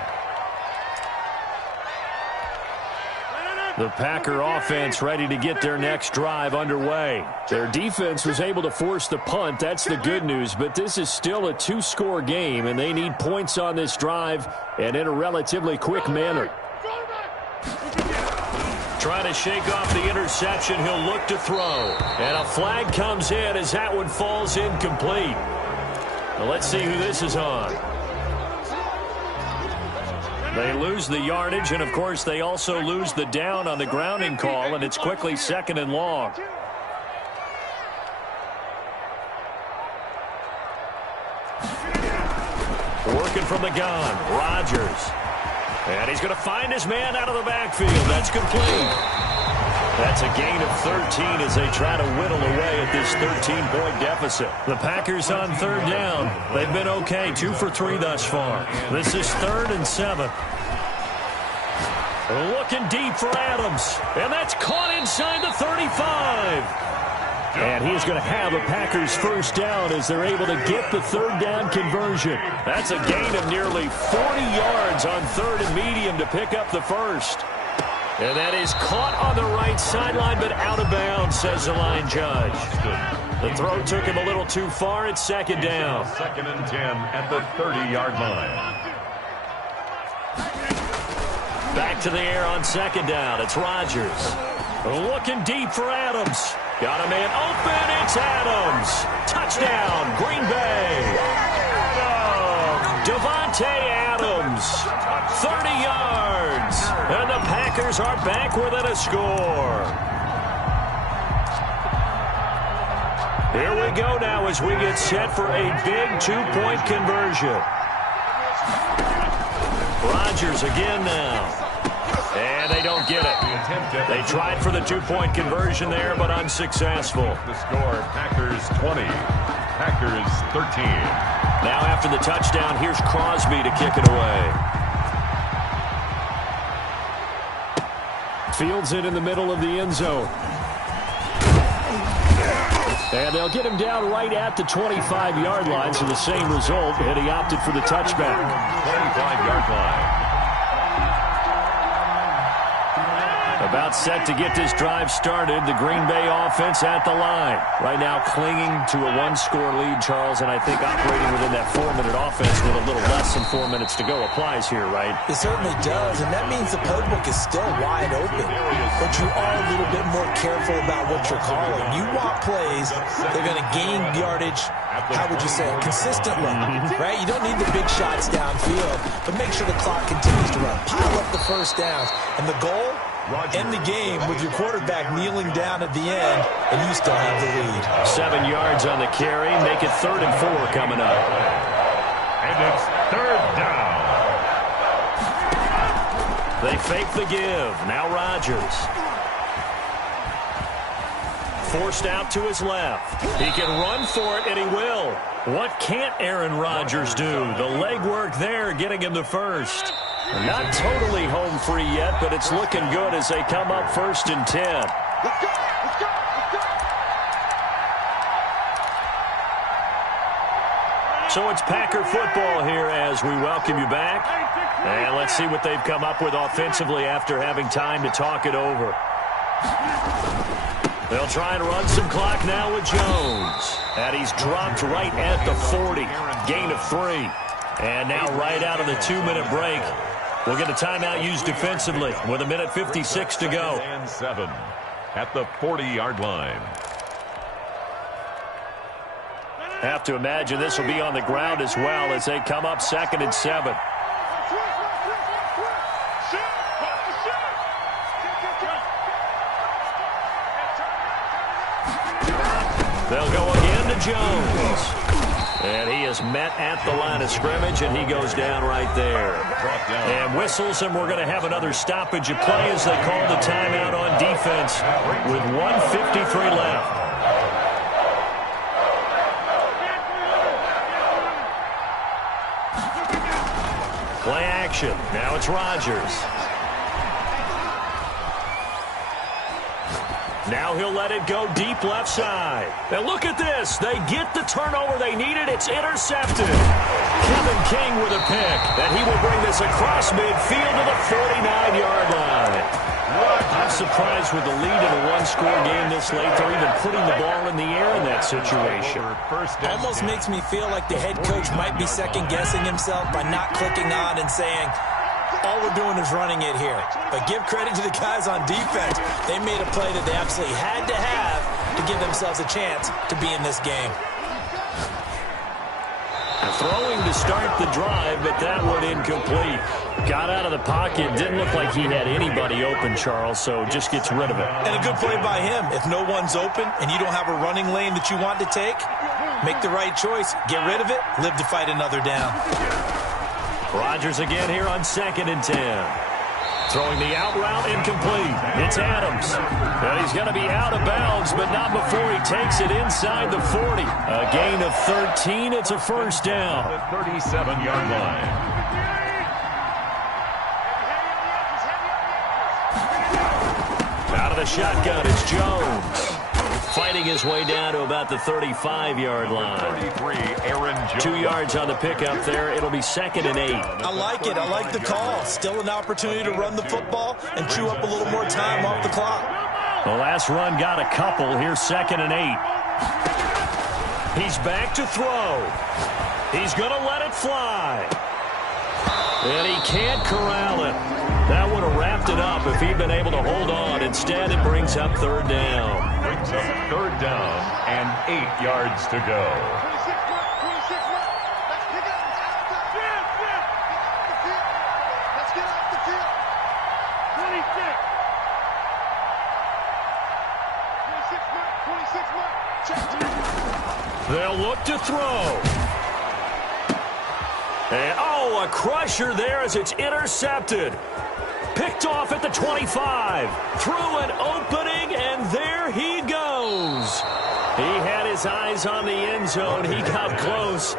The Packer offense ready to get their next drive underway. Their defense was able to force the punt. That's the good news. But this is still a 2-score game, and they need points on this drive and in a relatively quick manner. Trying to shake off the interception. He'll look to throw. And a flag comes in as that one falls incomplete. Well, let's see who this is on. They lose the yardage, and, of course, they also lose the down on the grounding call, and it's quickly 2nd and long. from the gun. Rodgers. And he's going to find his man out of the backfield. That's complete. That's a gain of 13 as they try to whittle away at this 13-point deficit. The Packers on third down. They've been okay, 2 for 3 thus far. This is 3rd and 7. Looking deep for Adams. And that's caught inside the 35. And he is going to have a Packers first down as they're able to get the third down conversion. That's a gain of nearly 40 yards on 3rd and medium to pick up the first. And that is caught on the right sideline, but out of bounds, says the line judge. The throw took him a little too far. It's 2nd down. 2nd and 10 at the 30-yard line. Back to the air on 2nd down. It's Rodgers. Looking deep for Adams. Got a man open. It's Adams. Touchdown, Green Bay. Devontae Adams. 30 yards. And the Packers are back within a score. Here we go now as we get set for a big 2-point conversion. Rodgers again now. And they don't get it. They tried for the 2-point conversion there, but unsuccessful. The score, Packers 20, Packers 13. Now after the touchdown, here's Crosby to kick it away. Fields it in the middle of the end zone. And they'll get him down right at the 25-yard line, so the same result, and he opted for the touchback. 25-yard line. About set to get this drive started. The Green Bay offense at the line. Right now clinging to a 1-score lead, Charles, and I think operating within that 4-minute offense with a little less than 4 minutes to go applies here, right? It certainly does, and that means the playbook is still wide open. But you are a little bit more careful about what you're calling. You want plays that are going to gain yardage, how would you say, consistently, right? You don't need the big shots downfield, but make sure the clock continues to run. Pile up the first downs. And the goal? End the game with your quarterback kneeling down at the end, and you still have the lead. 7 yards on the carry. Make it 3rd and 4 coming up. And it's 3rd down. They fake the give. Now Rodgers. Forced out to his left. He can run for it, and he will. What can't Aaron Rodgers do? The legwork there getting him the first. Not totally home free yet, but it's looking good as they come up 1st and 10. Let's go! Let's go! Let's go! So it's Packer football here as we welcome you back. And let's see what they've come up with offensively after having time to talk it over. They'll try and run some clock now with Jones. And he's dropped right at the 40. Gain of 3. And now right out of the 2-minute break, we'll get a timeout used defensively with 1:56 to go. And 7 at the 40-yard line. Have to imagine this will be on the ground as well as they come up 2nd and 7. They'll go again to Jones. And he is met at the line of scrimmage, and he goes down right there. And whistles, and we're going to have another stoppage of play as they call the timeout on defense with 1:53 left. Play action. Now it's Rodgers. Now he'll let it go deep left side. And look at this. They get the turnover they needed. It's intercepted. Kevin King with a pick. And he will bring this across midfield to the 49-yard line. I'm surprised with the lead in a 1-score game this late. They're even putting the ball in the air in that situation. Almost makes me feel like the head coach might be second-guessing himself by not clicking on and saying, all we're doing is running it here. But give credit to the guys on defense. They made a play that they absolutely had to have to give themselves a chance to be in this game. Throwing to start the drive, but that one incomplete. Got out of the pocket. Didn't look like he had anybody open, Charles, so just gets rid of it. And a good play by him. If no one's open and you don't have a running lane that you want to take, make the right choice. Get rid of it. Live to fight another down. Rodgers again here on 2nd and 10. Throwing the out route incomplete. It's Adams. And he's going to be out of bounds, but not before he takes it inside the 40. A gain of 13. It's a first down. The 37-yard line. Out of the shotgun, it's Jones. Fighting his way down to about the 35-yard line. 33, Aaron Jones. 2 yards on the pickup there. It'll be 2nd and 8. I like it. I like the call. Still an opportunity to run the football and chew up a little more time off the clock. The last run got a couple. Here's 2nd and 8. He's back to throw. He's going to let it fly. And he can't corral it. That would have wrapped it up if he'd been able to hold on. Instead, it brings up 3rd down. Brings up 3rd down and 8 yards to go. 26 mark. Let's pick up. Let's get off the field. 26. 26 mark. Check. They'll look to throw. And, a crusher there as it's intercepted. Picked off at the 25. Through an opening, and there he goes. He had his eyes on the end zone. He got close.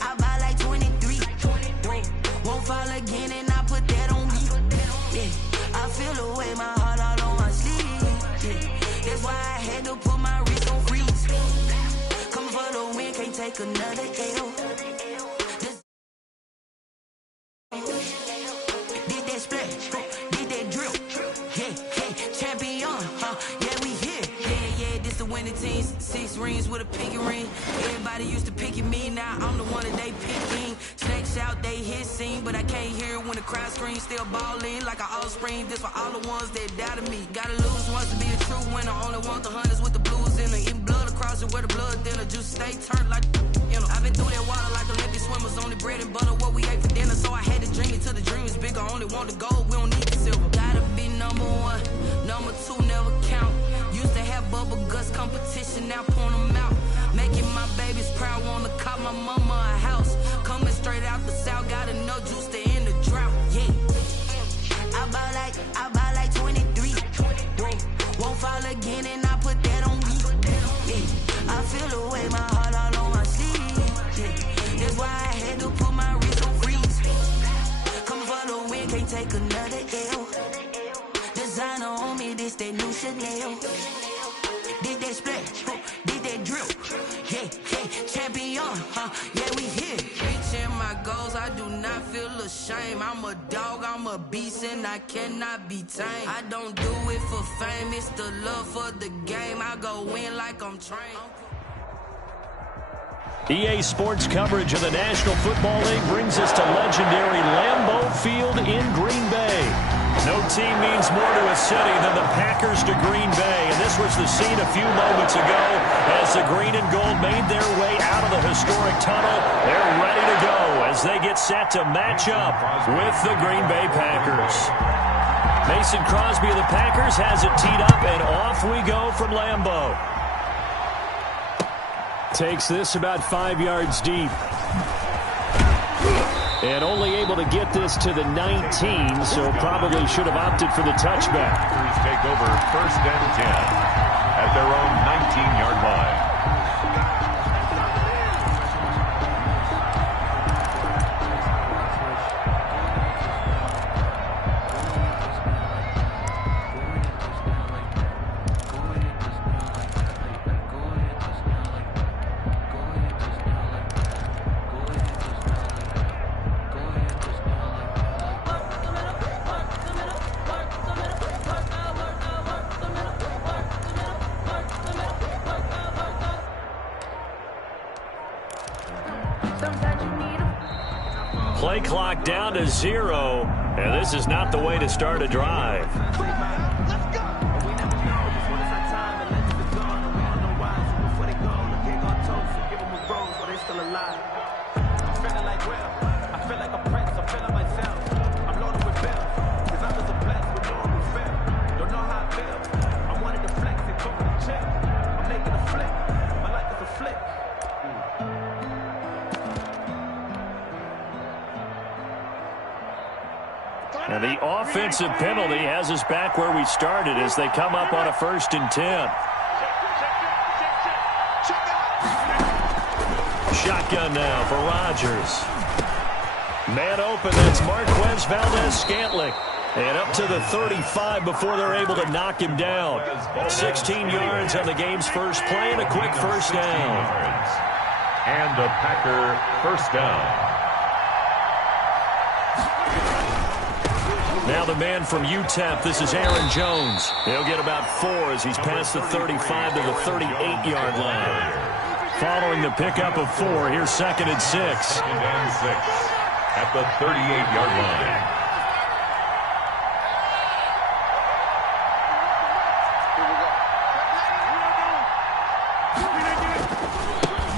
I buy like 23. Won't fall again and I put that on me. Yeah, I feel the way, my heart all on my sleeve. Yeah, that's why I had to put my wrist on freeze. Coming for the win, can't take another L. Did that splash, did that drill. Yeah, champion, yeah, we here. Yeah, this the winning team. 6 rings with a pinky ring. Everybody used to picking me, now I'm the one that they picking. Snakes out, they hit scene, but I can't hear it when the crowd screams. Still balling like an offspring. This for all the ones that doubted me. Gotta lose once to be a true winner. Only want the hunters with the blues in it. Eating blood across it where the blood dinner. Juice stay turned like, you know. I've been through that water like Olympic swimmers. Only bread and butter, what we ate for dinner. So I had to dream it till the dream is bigger. Only want the gold, we don't need the silver. Gotta be number 1, number 2 never count. Used to have bubble guts competition, now point them out. Making my babies proud, wanna call my mama a house. Coming straight out the south, got enough juice to end the drought. Yeah, I buy like 23. Won't fall again and I put that on me. Yeah, I feel the way, my heart all on my sleeve. Yeah, that's why I had to put my wrist on freeze. Coming for the win, can't take another L. Designer on me, this that new Chanel. Did that splash, did that drill. Yeah, champion, yeah, we here. Reaching my goals, I do not feel ashamed. I'm a dog, I'm a beast, and I cannot be tamed. I don't do it for fame, it's the love for the game. I go in like I'm trained. EA Sports coverage of the National Football League brings us to legendary Lambeau Field in Green Bay. No team means more to a city than the Packers to Green Bay, and this was the scene a few moments ago as the green and gold made their way out of the historic tunnel. They're ready to go as they get set to match up with the Green Bay Packers. Mason Crosby of the Packers has it teed up, and off we go from Lambeau. Takes this about 5 yards deep. And only able to get this to the 19, so probably should have opted for the touchback. Packers take over 1st and 10 at their own 19-yard line. Play clock down to 0, and this is not the way to start a drive. And the offensive penalty has us back where we started as they come up on a 1st and 10. Shotgun now for Rodgers. Man open, that's Marquez Valdez-Scantling. And up to the 35 before they're able to knock him down. 16 yards on the game's first play and a quick first down. And a Packer first down. Now the man from UTEP, this is Aaron Jones. He'll get about 4 as he's past the 35 to the 38-yard line. Following the pickup of 4, here's 2nd and 6. 2nd and 6 at the 38-yard line.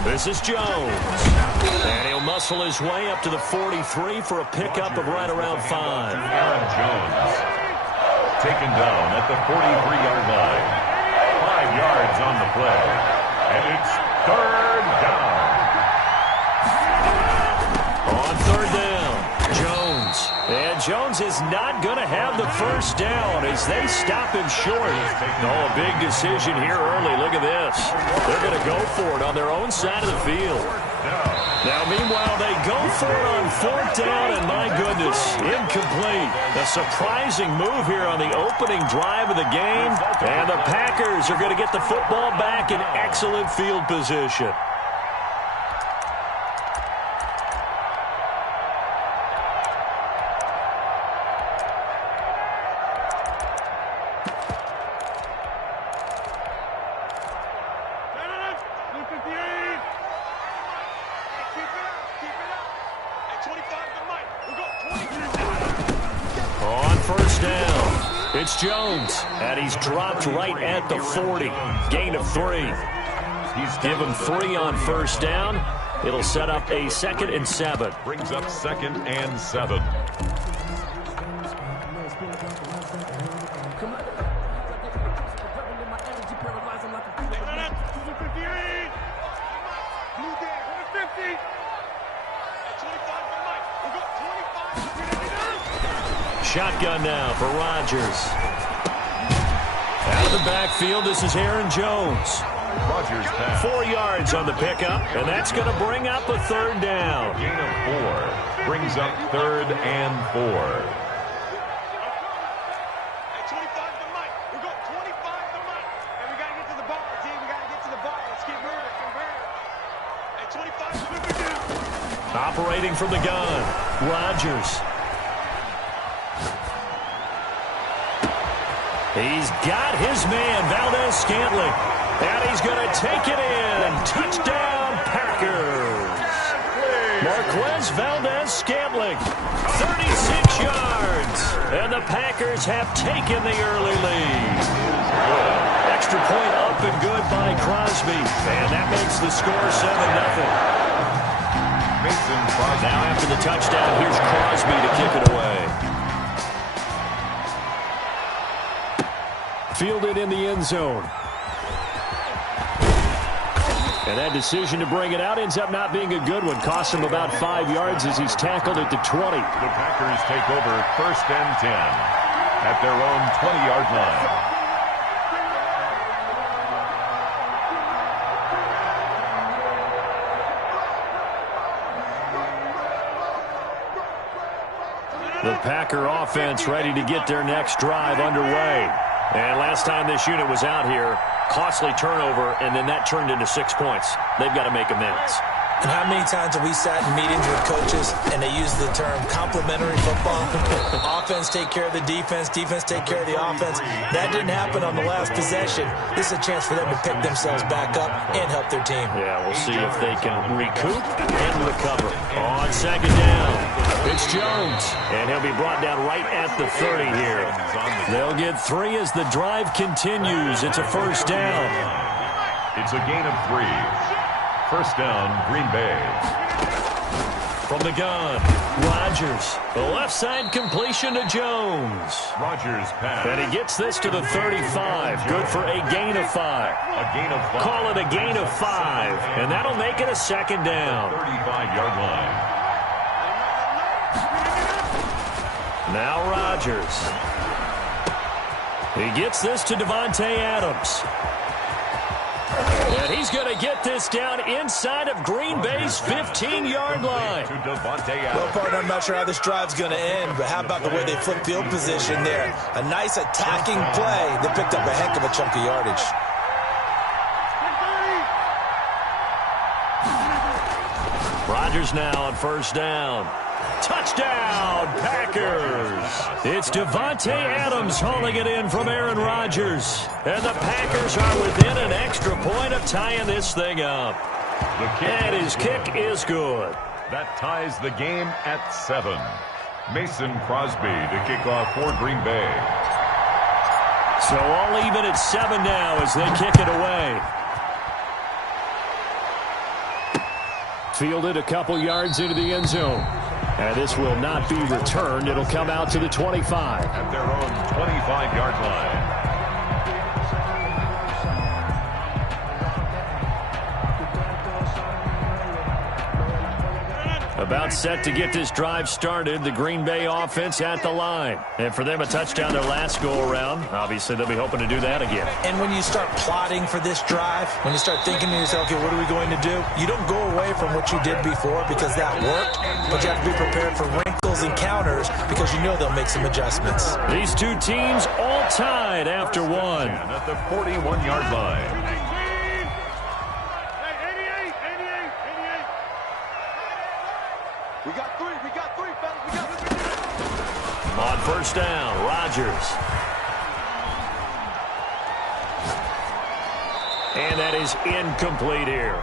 This is Jones. And he'll muscle his way up to the 43 for a pickup of right around 5. Aaron Jones taken down at the 43-yard line. 5 yards on the play. And it's 3rd down. On 3rd down, Jones. And Jones is not going to have the first down as they stop him short. Oh, a big decision here early. Look at this. They're going to go for it on their own side of the field. Now, meanwhile, they go for it on 4th down, and my goodness, incomplete. A surprising move here on the opening drive of the game, and the Packers are going to get the football back in excellent field position. It's Jones, and he's dropped right at the 40. Gain of 3. He's given 3 on 1st down. It'll set up a 2nd and 7. Brings up 2nd and 7. Shotgun now for Rodgers. Out of the backfield, this is Aaron Jones. Rodgers pass. 4 yards on the pickup, and that's going to bring up a 3rd down. Gain of 4. Brings up 3rd and 4. Operating from the gun, Rodgers. He's got his man, Valdez-Scantling, and he's going to take it in. Touchdown, Packers. Marquez Valdez-Scantling, 36 yards, and the Packers have taken the early lead. Extra point up and good by Crosby, and that makes the score 7-0. Now after the touchdown, here's Crosby to kick it away. Fielded in the end zone. And that decision to bring it out ends up not being a good one. Cost him about 5 yards as he's tackled at the 20. The Packers take over 1st and 10 at their own 20-yard line. The Packer offense ready to get their next drive underway. And last time this unit was out here, costly turnover, and then that turned into 6 points. They've got to make amends. And how many times have we sat in meetings with coaches and they use the term complementary football? Offense take care of the defense, defense take care of the offense. That didn't happen on the last possession. This is a chance for them to pick themselves back up and help their team. Yeah, we'll see if they can recoup and recover. On 2nd down, It's Jones, and he'll be brought down right at the 30 here. They'll get 3 as the drive continues. It's a first down. It's a gain of 3. First down, Green Bay. From the gun, Rodgers. The left side completion to Jones. Rodgers pass. And he gets this to the 35. Good for a gain of 5. A gain of 5. Call it a gain of 5. And that'll make it a second down. 35-yard line. Now Rodgers. He gets this to Davante Adams. And he's going to get this down inside of Green Bay's 15-yard line. Well, partner, I'm not sure how this drive's going to end, but how about the way they flip field position there? A nice attacking play that picked up a heck of a chunk of yardage. Rodgers now on first down. Touchdown, Packers. It's Davante Adams hauling it in from Aaron Rodgers. And the Packers are within an extra point of tying this thing up. And his kick is good. That ties the game at 7. Mason Crosby to kick off for Green Bay. So all even at 7 now as they kick it away. Fielded a couple yards into the end zone. And this will not be returned. It'll come out to the 25. At their own 25-yard line. About set to get this drive started. The Green Bay offense at the line. And for them, a touchdown their last go-around. Obviously, they'll be hoping to do that again. And when you start plotting for this drive, when you start thinking to yourself, okay, what are we going to do? You don't go away from what you did before because that worked, but you have to be prepared for wrinkles and counters because you know they'll make some adjustments. These two teams all tied after one. At the 41-yard line. We got three, fellas. We got three. On first down, Rodgers. And that is incomplete here.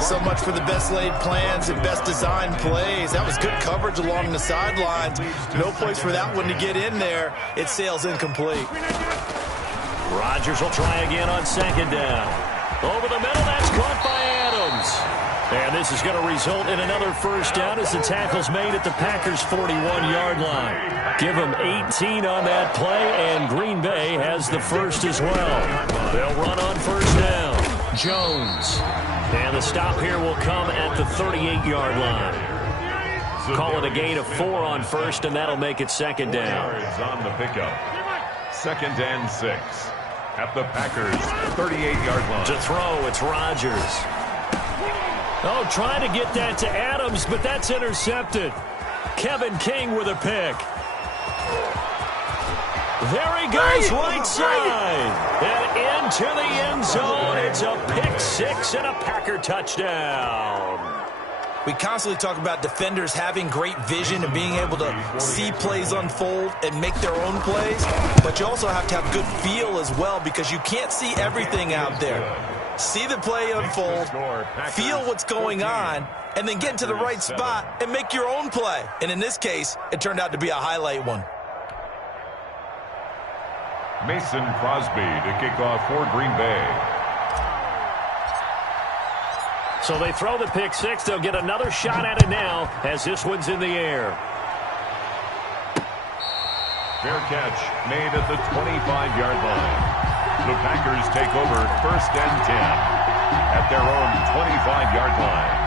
So much for the best laid plans and best designed plays. That was good coverage along the sidelines. No place for that one to get in there. It sails incomplete. Rodgers will try again on second down. Over the middle, that's caught by Adams. And this is going to result in another first down as the tackle's made at the Packers' 41-yard line. Give them 18 on that play, and Green Bay has the first as well. They'll run on first down. Jones. And the stop here will come at the 38-yard line. Call it a gain of 4 on first, and that'll make it second down. On the pickup. 2nd and 6. At the Packers' 38-yard line. To throw, it's Rodgers. Oh, trying to get that to Adams, but that's intercepted. Kevin King with a pick. There he goes, right side. And into the end zone. It's a pick 6 and a Packer touchdown. We constantly talk about defenders having great vision and being able to see plays unfold and make their own plays. But you also have to have good feel as well because you can't see everything out there. See the play unfold, feel what's going on, and then get into the right spot and make your own play. And in this case, it turned out to be a highlight one. Mason Crosby to kick off for Green Bay. So they throw the pick 6. They'll get another shot at it now as this one's in the air. Fair catch made at the 25-yard line. The Packers take over 1st and 10 at their own 25-yard line.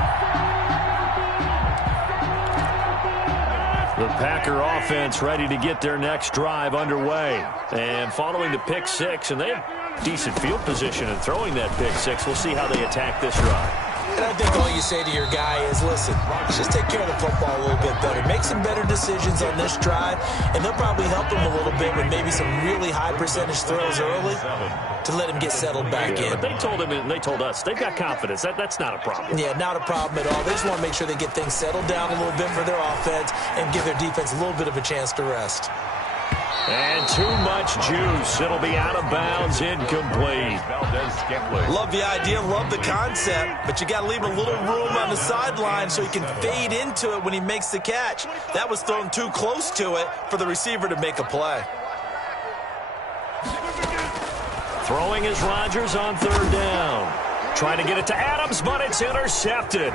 The Packer offense ready to get their next drive underway. And following the pick 6, and they have decent field position in throwing that pick 6. We'll see how they attack this drive. And I think all you say to your guy is, listen, just take care of the football a little bit better. Make some better decisions on this drive, and they'll probably help him a little bit with maybe some really high percentage throws early to let him get settled back in. But they told him and they told us they've got confidence. That's not a problem. Yeah, not a problem at all. They just want to make sure they get things settled down a little bit for their offense and give their defense a little bit of a chance to rest. And too much juice. It'll be out of bounds, incomplete. Love the idea, love the concept, but you got to leave a little room on the sideline so he can fade into it when he makes the catch. That was thrown too close to it for the receiver to make a play. Throwing is Rodgers on third down. Trying to get it to Adams, but it's intercepted.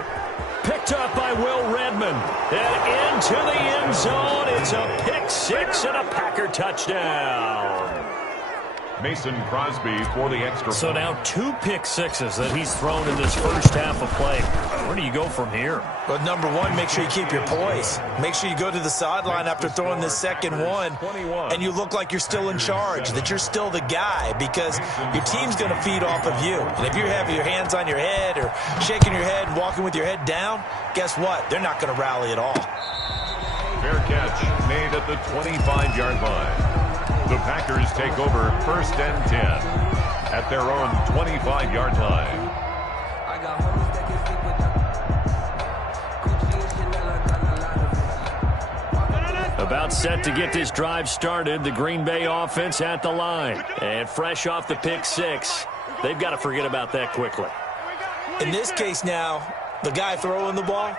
Picked up by Will Redmond. And into the end zone. It's a pick six and a Packer touchdown. Mason Crosby for the extra. So now 2 pick sixes that he's thrown in this first half of play. Where do you go from here? Well, number one, make sure you keep your poise. Make sure you go to the sideline after throwing this second one, and you look like you're still in charge, that you're still the guy, because your team's going to feed off of you. And if you have your hands on your head or shaking your head and walking with your head down, guess what? They're not going to rally at all. Fair catch made at the 25-yard line. The Packers take over first and 10 at their own 25-yard line. About set to get this drive started, the Green Bay offense at the line. And fresh off the pick six, they've got to forget about that quickly. In this case now, the guy throwing the ball,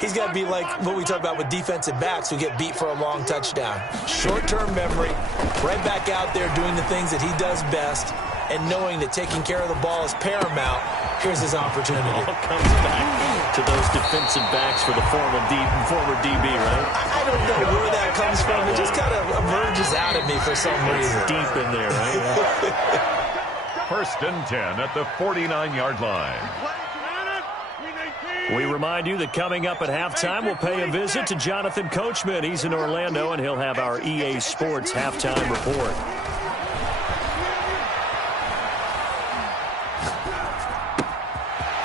he's got to be like what we talk about with defensive backs who get beat for a long touchdown. Short-term memory, right back out there doing the things that he does best, and knowing that taking care of the ball is paramount. Here's his opportunity. It all comes back to those defensive backs for the former DB, right? I don't know where that comes from. It just kind of emerges out at me for some reason. Deep in there, right? First and 10 at the 49-yard line. We remind you that coming up at halftime, we'll pay a visit to Jonathan Coachman. He's in Orlando, and he'll have our EA Sports halftime report.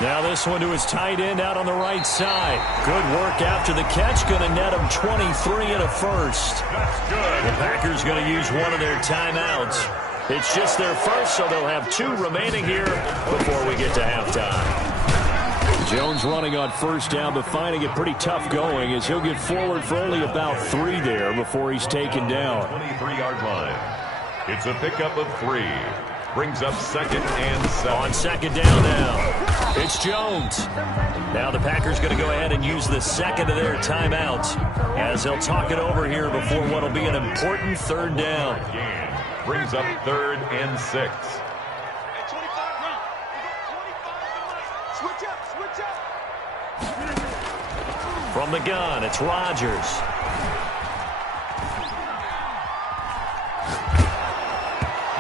Now this one to his tight end out on the right side. Good work after the catch. Going to net him 23 and a first. That's good. The Packers going to use one of their timeouts. It's just their first, so they'll have 2 remaining here before we get to halftime. Jones running on first down, but finding it pretty tough going as he'll get forward for only about 3 there before he's taken down. 23-yard line. It's a pickup of 3. Brings up second and 7. On second down now, it's Jones. Now the Packers going to go ahead and use the second of their timeouts as they'll talk it over here before what will be an important third down. Brings up third and 6. From the gun, it's Rodgers.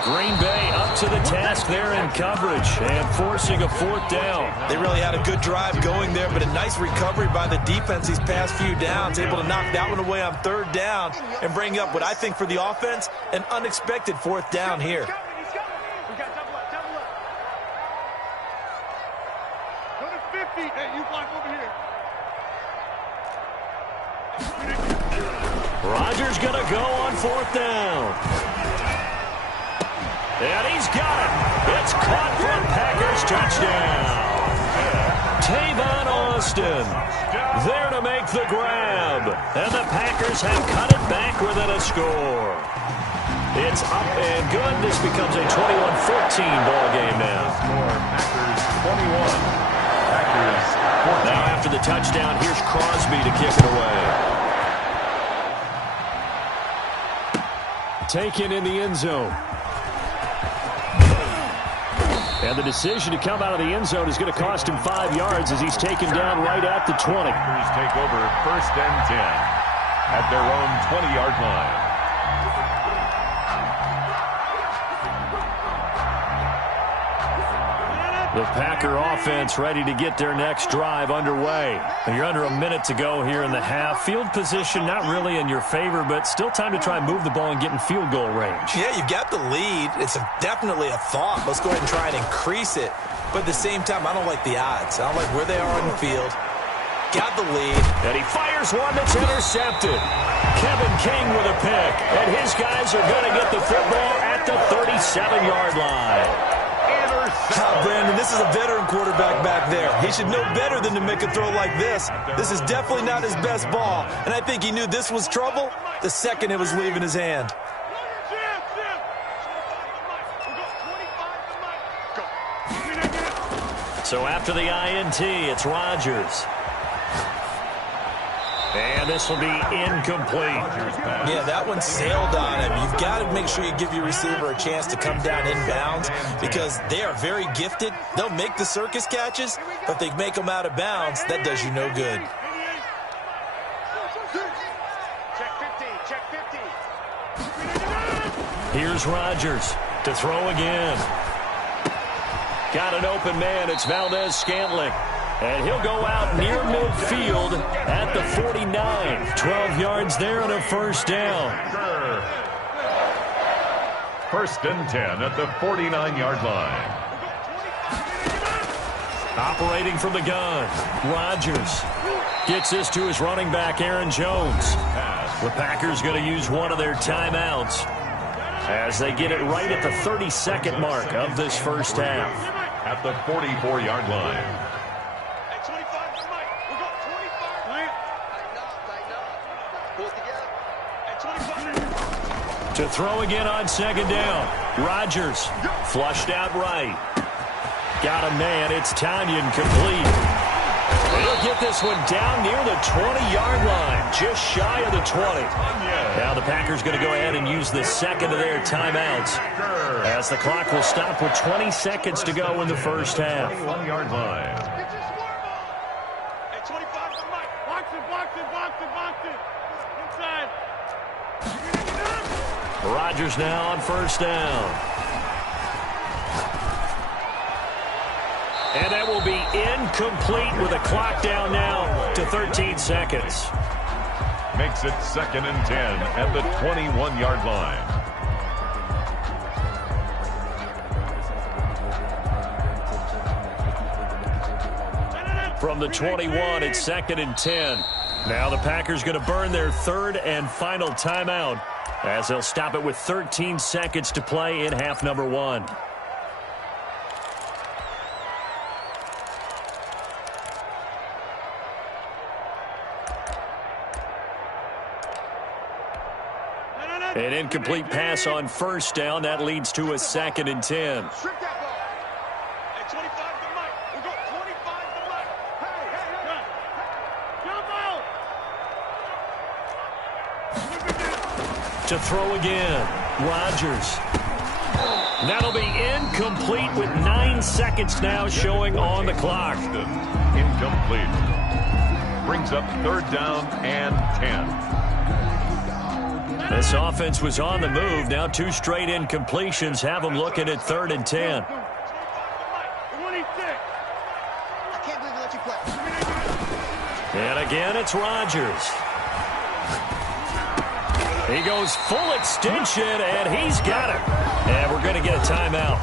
Green Bay up to the task there in coverage and forcing a 4th down. They really had a good drive going there, but a nice recovery by the defense these past few downs, able to knock that one away on third down and bring up what I think for the offense, an unexpected 4th down here. Rodgers going to go on 4th down. And he's got it. It's caught for a Packers touchdown. Tavon Austin there to make the grab. And the Packers have cut it back within a score. It's up and good. This becomes a 21-14 ball game now. Packers 21. Packers 14. Now after the touchdown, here's Crosby to kick it away. Taken in the end zone. And the decision to come out of the end zone is going to cost him 5 yards as he's taken down right at the 20. Packers take over first and 10 at their own 20-yard line. The Packer offense ready to get their next drive underway. And you're under a minute to go here in the half. Field position not really in your favor, but still time to try and move the ball and get in field goal range. Yeah, you've got the lead. It's definitely a thought. Let's go ahead and try and increase it. But at the same time, I don't like the odds. I don't like where they are on the field. Got the lead. And he fires one that's intercepted. Kevin King with a pick. And his guys are going to get the football at the 37-yard line. Brandon, this is a veteran quarterback back there. He should know better than to make a throw like this. This is definitely not his best ball, and I think he knew this was trouble the second it was leaving his hand. So after the INT, it's Rodgers. And this will be incomplete. Yeah, that one sailed on him. You've got to make sure you give your receiver a chance to come down inbounds because they are very gifted. They'll make the circus catches, but they make them out of bounds. That does you no good. Check 50. Here's Rodgers to throw again. Got an open man. It's Valdez-Scantling. And he'll go out near midfield at the 49. 12 yards there and a first down. First and 10 at the 49-yard line. Operating from the gun, Rodgers gets this to his running back, Aaron Jones. The Packers going to use one of their timeouts as they get it right at the 32nd mark of this first half. At the 44-yard line. To throw again on second down. Rodgers flushed out right. Got a man. It's Tanyan complete. He'll get this one down near the 20-yard line, just shy of the 20. Now the Packers going to go ahead and use the second of their timeouts as the clock will stop with 20 seconds to go in the first half. 1-yard line. At 25 to Mike. Box it. Inside. Rodgers now on first down. And that will be incomplete with a clock down now to 13 seconds. Makes it second and 10 at the 21-yard line. From the 21, it's second and 10. Now the Packers going to burn their third and final timeout as they'll stop it with 13 seconds to play in half number one. An incomplete pass on first down. That leads to a second and 10. Strip that ball. At 25 to Mike. We'll go 25 to Mike. Hey. Jump out. To throw again. Rodgers. That'll be incomplete with 9 seconds now showing on the clock. Incomplete. Brings up third down and 10. This offense was on the move. Now 2 straight incompletions have them looking at third and 10. And again, it's Rodgers. He goes full extension, and he's got it. And we're going to get a timeout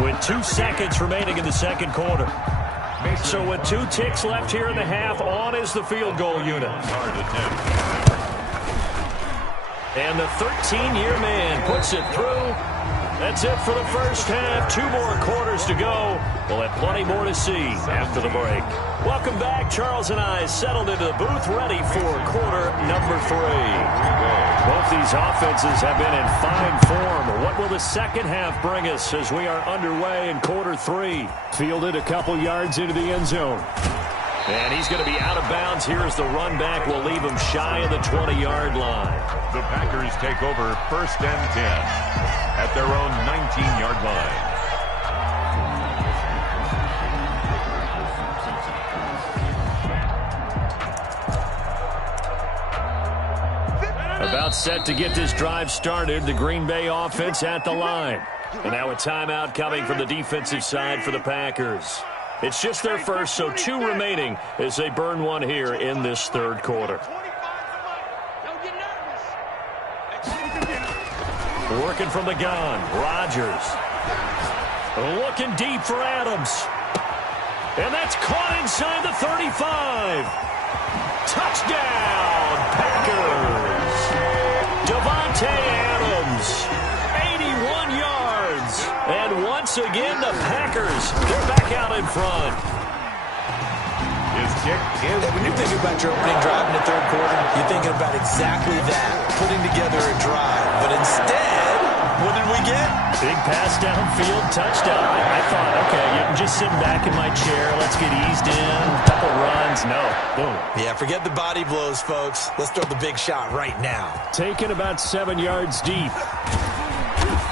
with 2 seconds remaining in the second quarter. So with 2 ticks left here in the half, on is the field goal unit. And the 13-year man puts it through. That's it for the first half. 2 more quarters to go. We'll have plenty more to see after the break. Welcome back. Charles and I settled into the booth ready for quarter number 3. Both these offenses have been in fine form. What will the second half bring us as we are underway in quarter 3? Fielded a couple yards into the end zone. And he's going to be out of bounds here as the run back will leave him shy of the 20-yard line. The Packers take over first and 10 at their own 19-yard line. About set to get this drive started, the Green Bay offense at the line. And now a timeout coming from the defensive side for the Packers. It's just their first, so 2 remaining as they burn one here in this third quarter. Working from the gun, Rodgers. Looking deep for Adams. And that's caught inside the 35. Touchdown, Packers. Davante Adams, 81 yards. And once again, the Packers, they're back out in front. His kick is... When you're thinking about your opening drive in the third quarter, you're thinking about exactly that, putting together a drive. But instead, What did we get? Big pass downfield, touchdown. I thought, okay, I'm just sitting back in my chair. Let's get eased in. Couple runs. No. Boom. Yeah, forget the body blows, folks. Let's throw the big shot right now. Taken about 7 yards deep.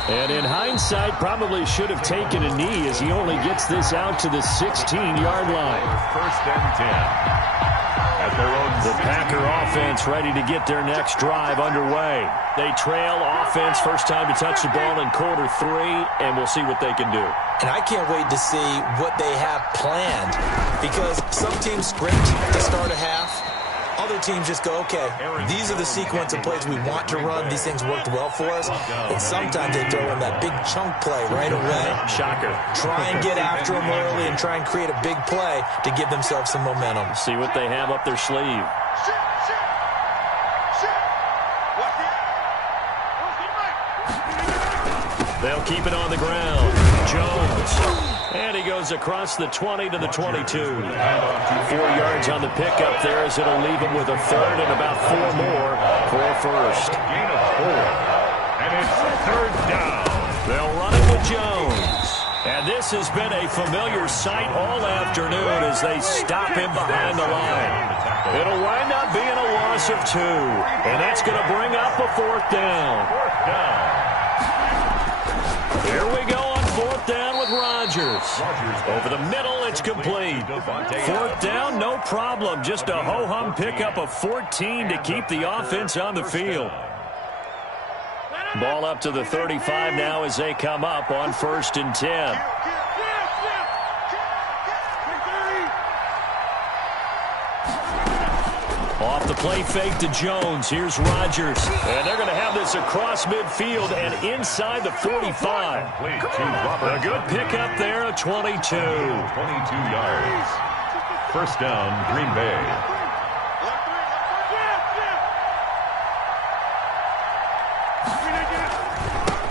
And in hindsight, probably should have taken a knee as he only gets this out to the 16-yard line. First and 10. At their own the Packer offense ready to get their next drive underway. They trail offense, first time to touch the ball in quarter 3, and we'll see what they can do. And I can't wait to see what they have planned, because some teams script to start a half. Other teams just go, okay, these are the sequence of plays we want to run. These things worked well for us. And sometimes they throw in that big chunk play right away. Shocker. Try and get after them early and try and create a big play to give themselves some momentum. See what they have up their sleeve. They'll keep it on the ground. Jones. And he goes across the 20 to the 22. 4 yards on the pickup there as it'll leave him with a third and about 4 more for a first. Gain of 4. And it's third down. They'll run it with Jones. And this has been a familiar sight all afternoon as they stop him behind the line. It'll wind up being a loss of 2. And that's going to bring up a fourth down. Fourth down. Here we go on fourth down with Rodgers. Over the middle, it's complete. Fourth down, no problem. Just a ho-hum pickup of 14 to keep the offense on the field. Ball up to the 35 now as they come up on first and 10. Off the play fake to Jones. Here's Rodgers. And they're going to have this across midfield and inside the 45. A good pickup there at 22. 22 yards. First down, Green Bay.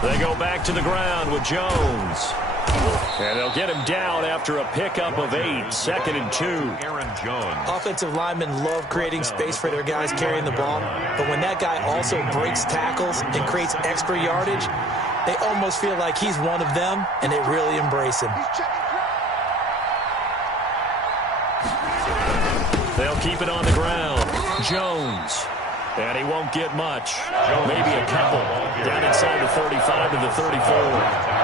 They go back to the ground with Jones. And they'll get him down after a pickup of 8. Second and 2. Aaron Jones. Offensive linemen love creating space for their guys carrying the ball. But when that guy also breaks tackles and creates extra yardage, they almost feel like he's one of them, and they really embrace him. They'll keep it on the ground. Jones. And he won't get much. Maybe a couple. Down inside the 35 to the 34.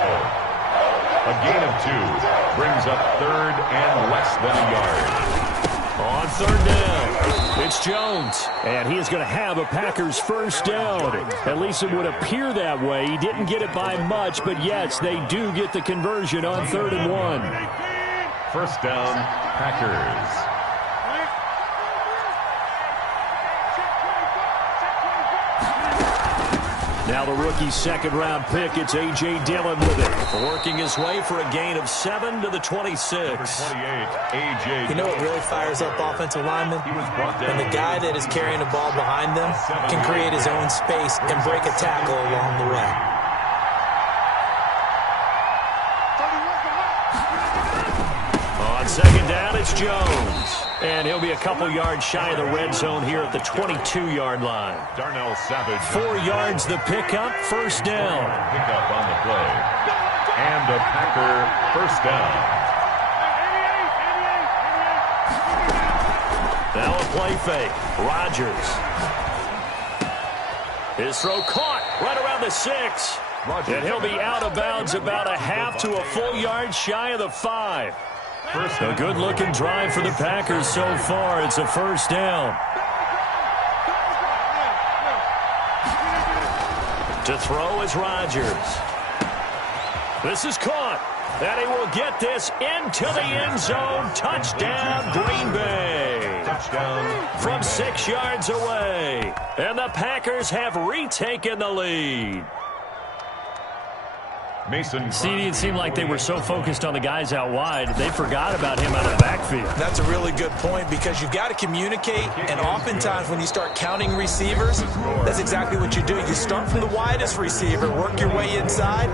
A gain of 2 brings up third and less than a yard. On third down, it's Jones. And he is going to have a Packers first down. At least it would appear that way. He didn't get it by much, but yes, they do get the conversion on 3rd and 1. First down, Packers. Now the rookie second-round pick, it's A.J. Dillon with it. Working his way for a gain of 7 to the 26. Number 28, A.J. You know what really fires up offensive linemen? When the guy that is carrying the ball behind them can create his own space and break a tackle along the way. On second down, it's Jones. And he'll be a couple yards shy of the red zone here at the 22-yard line. Darnell Savage. 4 yards the pickup, first down. Pickup on the play. And a Packer first down. Now a play fake. Rodgers. His throw caught right around the 6. And he'll be out of bounds about a half to a full yard shy of the 5. A good-looking drive for the Packers so far. It's a first down. To throw is Rodgers. This is caught. And he will get this into the end zone. Touchdown, Green Bay. Touchdown. From 6 yards away. And the Packers have retaken the lead. Mason. CD, it seemed like they were so focused on the guys out wide, they forgot about him out of the backfield. That's a really good point, because you've got to communicate, and oftentimes when you start counting receivers, that's exactly what you do. You start from the widest receiver, work your way inside.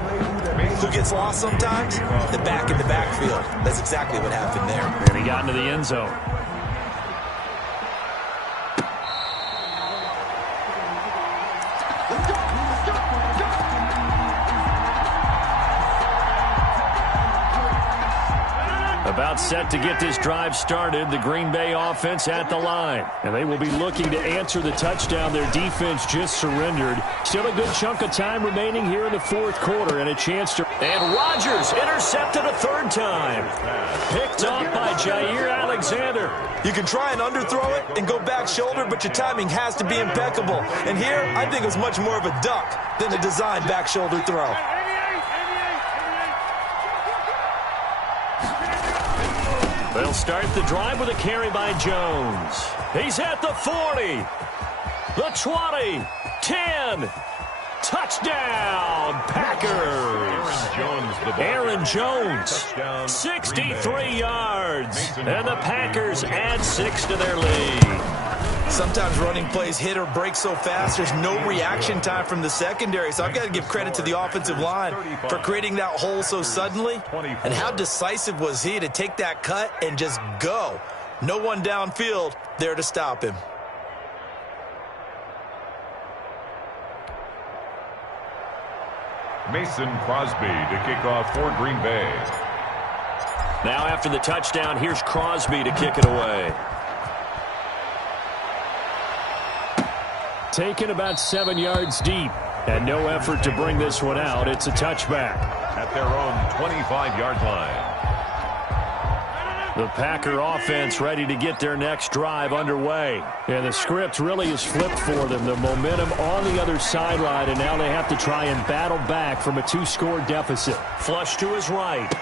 Who gets lost sometimes? The back in the backfield. That's exactly what happened there. And he got into the end zone. About set to get this drive started, the Green Bay offense at the line. And they will be looking to answer the touchdown their defense just surrendered. Still a good chunk of time remaining here in the fourth quarter and a chance to... And Rodgers intercepted a third time. Picked off by Jair Alexander. You can try and underthrow it and go back shoulder, but your timing has to be impeccable. And here, I think it's much more of a duck than a design back shoulder throw. They'll start the drive with a carry by Jones. He's at the 40, the 20, 10. Touchdown, Packers. Aaron Jones, 63 yards. And the Packers add 6 to their lead. Sometimes running plays hit or break so fast, there's no reaction time from the secondary. So I've got to give credit to the offensive line for creating that hole so suddenly. And how decisive was he to take that cut and just go? No one downfield there to stop him. Mason Crosby to kick off for Green Bay. Now after the touchdown, here's Crosby to kick it away. Taken about 7 yards deep. And no effort to bring this one out. It's a touchback. At their own 25-yard line. The Packer offense ready to get their next drive underway. And the script really is flipped for them. The momentum on the other sideline, and now they have to try and battle back from a 2-score deficit. Flush to his right.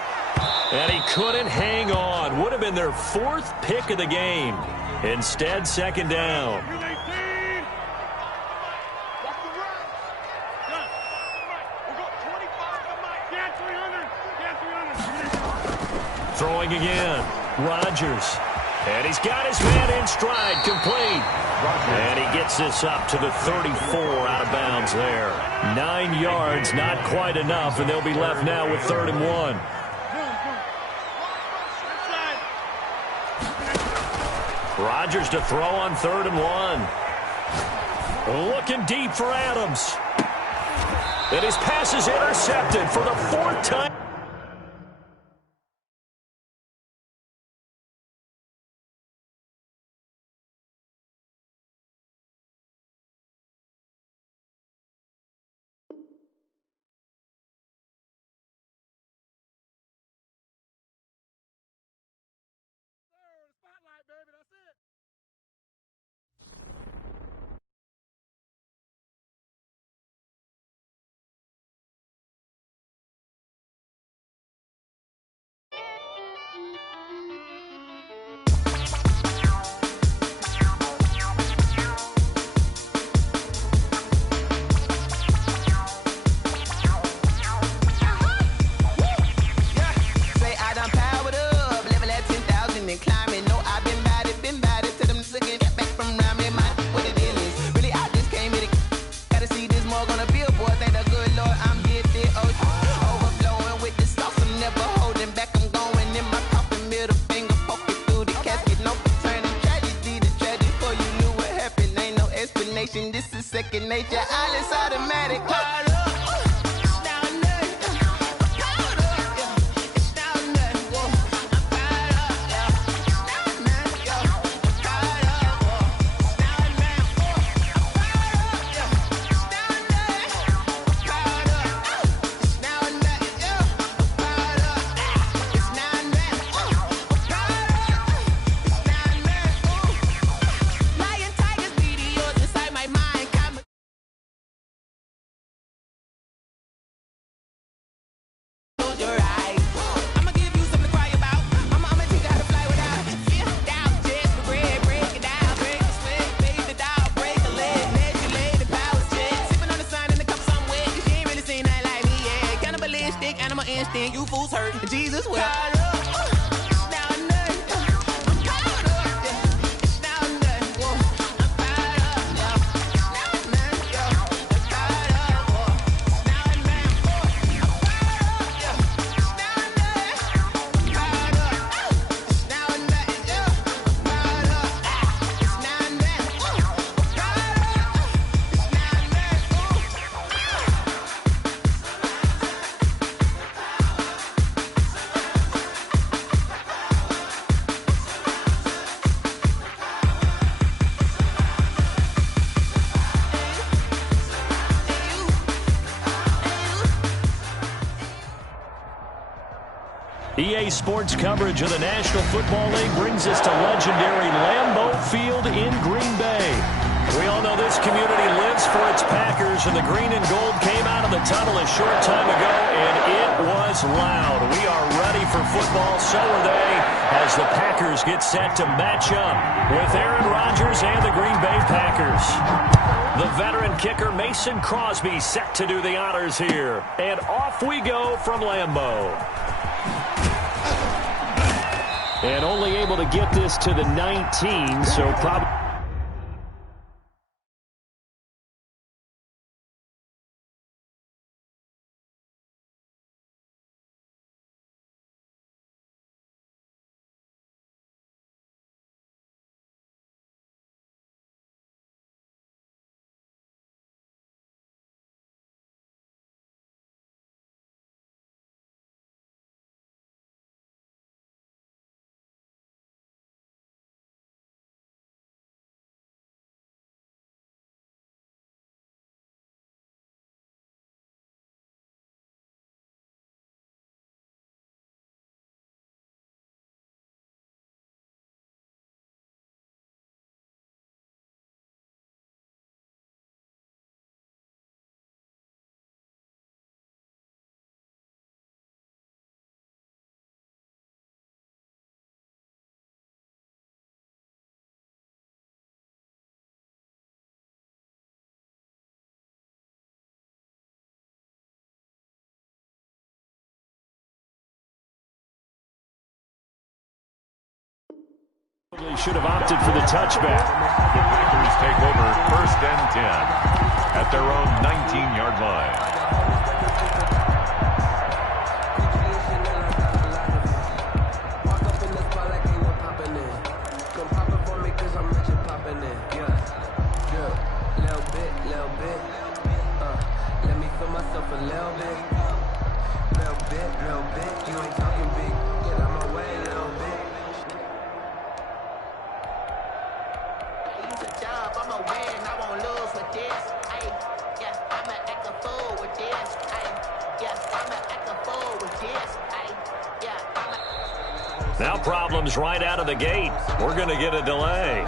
And he couldn't hang on. Would have been their 4th pick of the game. Instead, second down. Throwing again. Rodgers. And he's got his man in stride, complete. And he gets this up to the 34 out of bounds there. 9 yards, not quite enough, and they'll be left now with 3rd and 1. Rodgers to throw on 3rd and 1. Looking deep for Adams. And his pass is intercepted for the 4th time. This is second nature. All is automatic. You fools hurt. Jesus will. EA Sports coverage of the National Football League brings us to legendary Lambeau Field in Green Bay. We all know this community lives for its Packers, and the green and gold came out of the tunnel a short time ago, and it was loud. We are ready for football, so are they, as the Packers get set to match up with Aaron Rodgers and the Green Bay Packers. The veteran kicker Mason Crosby set to do the honors here, and off we go from Lambeau. And only able to get this to the 19, so probably... Should have opted for the touchback. The Packers take over 1st and 10 at their own 19-yard line. Let me feel myself a little bit. You ain't talking big. Get out my way a little bit. I'ma win, I won't lose with this. I'ma act a fool with this. I'ma act a fool with this. Now problems right out of the gate. We're going to get a delay.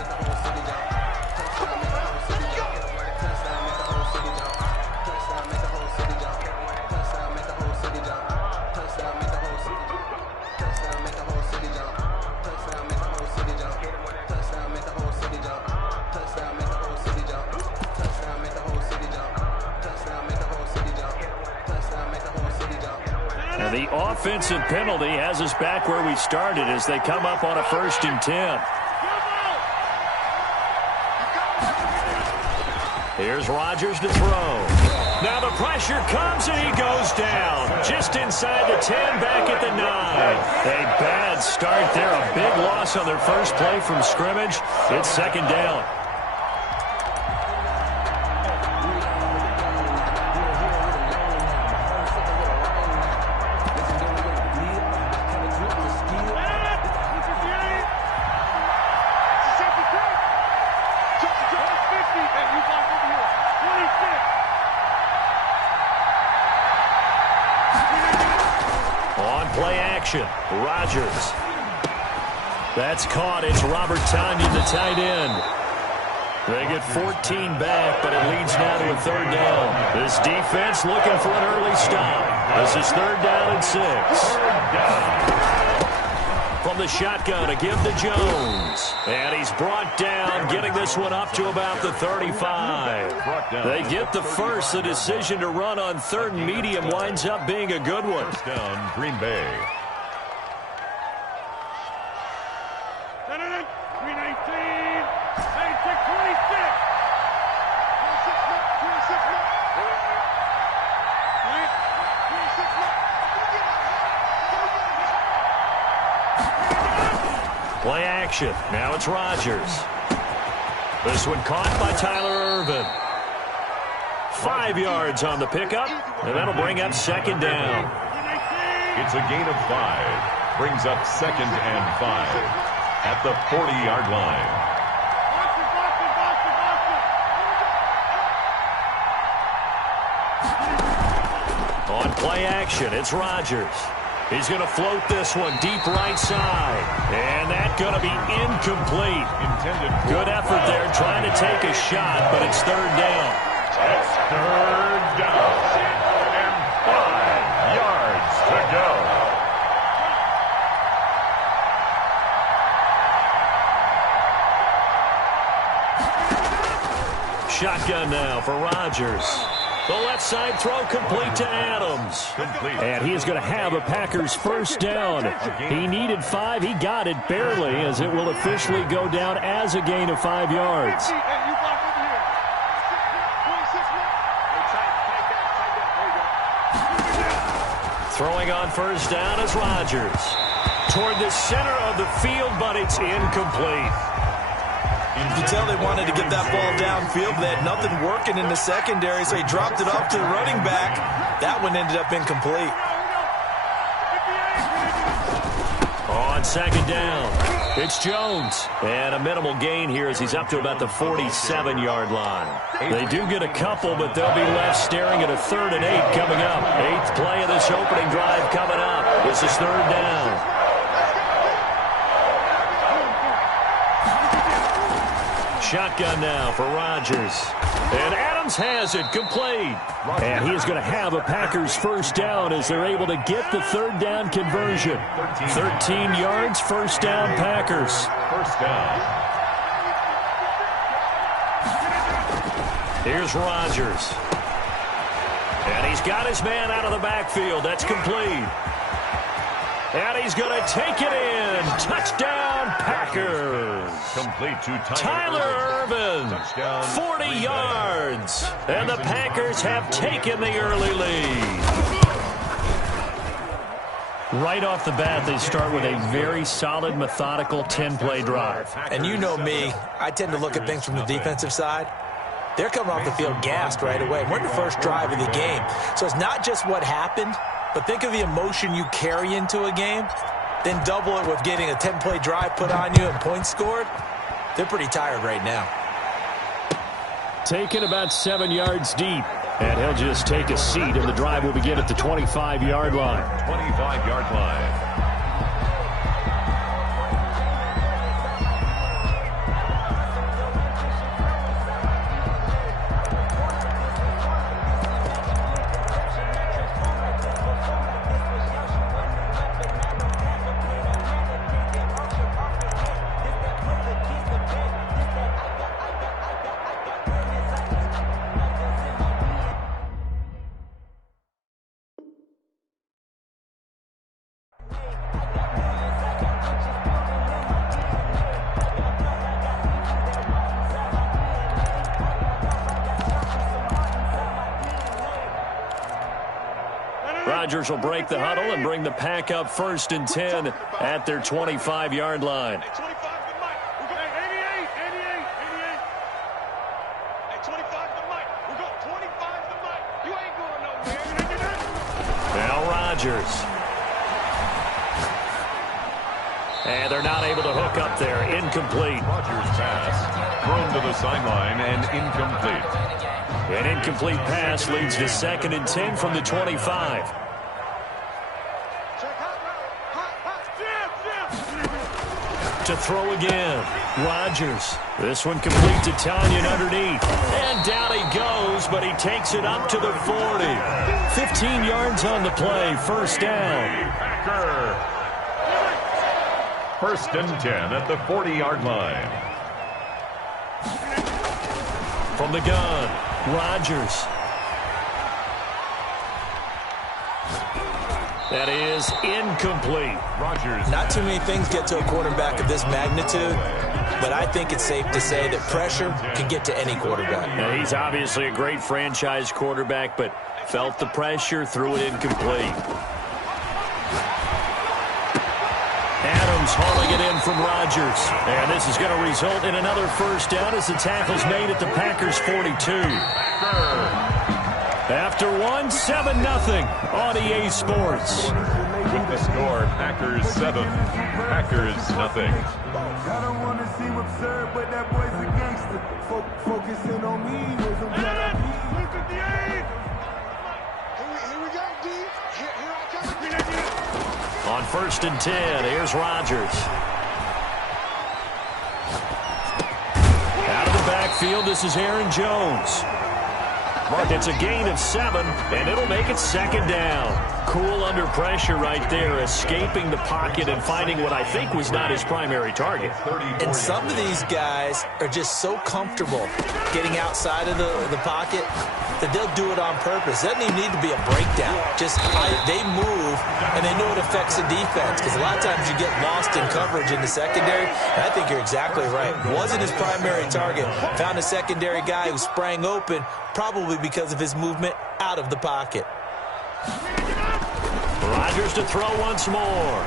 The offensive penalty has us back where we started as they come up on a 1st and 10. Here's Rodgers to throw. Now the pressure comes and he goes down. Just inside the 10, back at the 9. A bad start there. A big loss on their first play from scrimmage. It's 2nd down. Rodgers. That's caught. It's Robert Tonyan, the tight end. They get 14 back, but it leads now to a 3rd down. This defense looking for an early stop. This is 3rd down and 6. From the shotgun to give to Jones. And he's brought down, getting this one up to about the 35. They get the first. The decision to run on 3rd and medium winds up being a good one. 1st down, Green Bay. Play action. Now it's Rodgers. This one caught by Tyler Ervin. 5 yards on the pickup, and that'll bring up 2nd down. It's a gain of 5. Brings up 2nd and 5 at the 40-yard line. On play action, it's Rodgers. He's going to float this one deep right side. And that's going to be incomplete. Good effort there trying to take a shot, but it's third down. It's third down. And 5 yards to go. Shotgun now for Rodgers. The left side throw complete to Adams. And he is going to have a Packers first down. He needed 5. He got it barely, as it will officially go down as a gain of 5 yards. Throwing on first down is Rodgers. Toward the center of the field, but it's incomplete. You could tell they wanted to get that ball downfield, but they had nothing working in the secondary, so he dropped it off to the running back. That one ended up incomplete. On second down, it's Jones. And a minimal gain here as he's up to about the 47-yard line. They do get a couple, but they'll be left staring at a 3rd and 8 coming up. 8th play of this opening drive coming up. This is third down. Shotgun now for Rodgers. And Adams has it complete. And he is going to have a Packers first down as they're able to get the third down conversion. 13 yards, first down Packers. First down. Here's Rodgers. And he's got his man out of the backfield. That's complete. And he's going to take it in. Touchdown, Packers. Complete to Tyler Ervin. Touchdown. 40 yards. And the Packers have taken the early lead. Right off the bat, they start with a very solid, methodical 10-play drive. And you know me, I tend to look at things from the defensive side. They're coming off the field gassed right away. We're in the first drive of the game. So it's not just what happened, but think of the emotion you carry into a game, then double it with getting a 10-play drive put on you and points scored. They're pretty tired right now. Taken about 7 yards deep, and he'll just take a seat, and the drive will begin at the 25-yard line. 25-yard line. Rodgers will break the huddle and bring the Pack up 1st and 10 at their 25-yard line. Hey, 25 to Mike. We're going 88. Hey, 25 to Mike. We're going 25 to Mike. You ain't going nowhere. Now Rodgers. And they're not able to hook up there. Incomplete. Rodgers pass. Thrown to the sideline and incomplete. An incomplete pass leads to 2nd and 10 from the 25. To throw again. Rodgers. This one complete to Tanyan underneath. And down he goes, but he takes it up to the 40. 15 yards on the play. First down. Packer. 1st and 10 at the 40-yard line. From the gun, Rodgers. That is incomplete. Rodgers. Not too many things get to a quarterback of this magnitude, but I think it's safe to say that pressure can get to any quarterback. Now, he's obviously a great franchise quarterback, but felt the pressure, threw it incomplete. Adams hauling it in from Rodgers. And this is going to result in another first down as the tackle's made at the Packers' 42. After 1, 7-0 on EA Sports. With the score, Packers 7, Packers nothing. I don't want to seem absurd, but that boy's a gangster. Focusing on me. Look at the aid. Here we go, D. Here I come. on 1st and 10. Here's Rodgers. Out of the backfield, this is Aaron Jones. It's a gain of 7, and it'll make it 2nd down. Cool under pressure right there, escaping the pocket and finding what I think was not his primary target. And some of these guys are just so comfortable getting outside of the pocket that they'll do it on purpose. It doesn't even need to be a breakdown. Just they move, and they know it affects the defense, because a lot of times you get lost in coverage in the secondary, and I think you're exactly right. Wasn't his primary target. Found a secondary guy who sprang open, probably because of his movement out of the pocket. Rodgers to throw once more.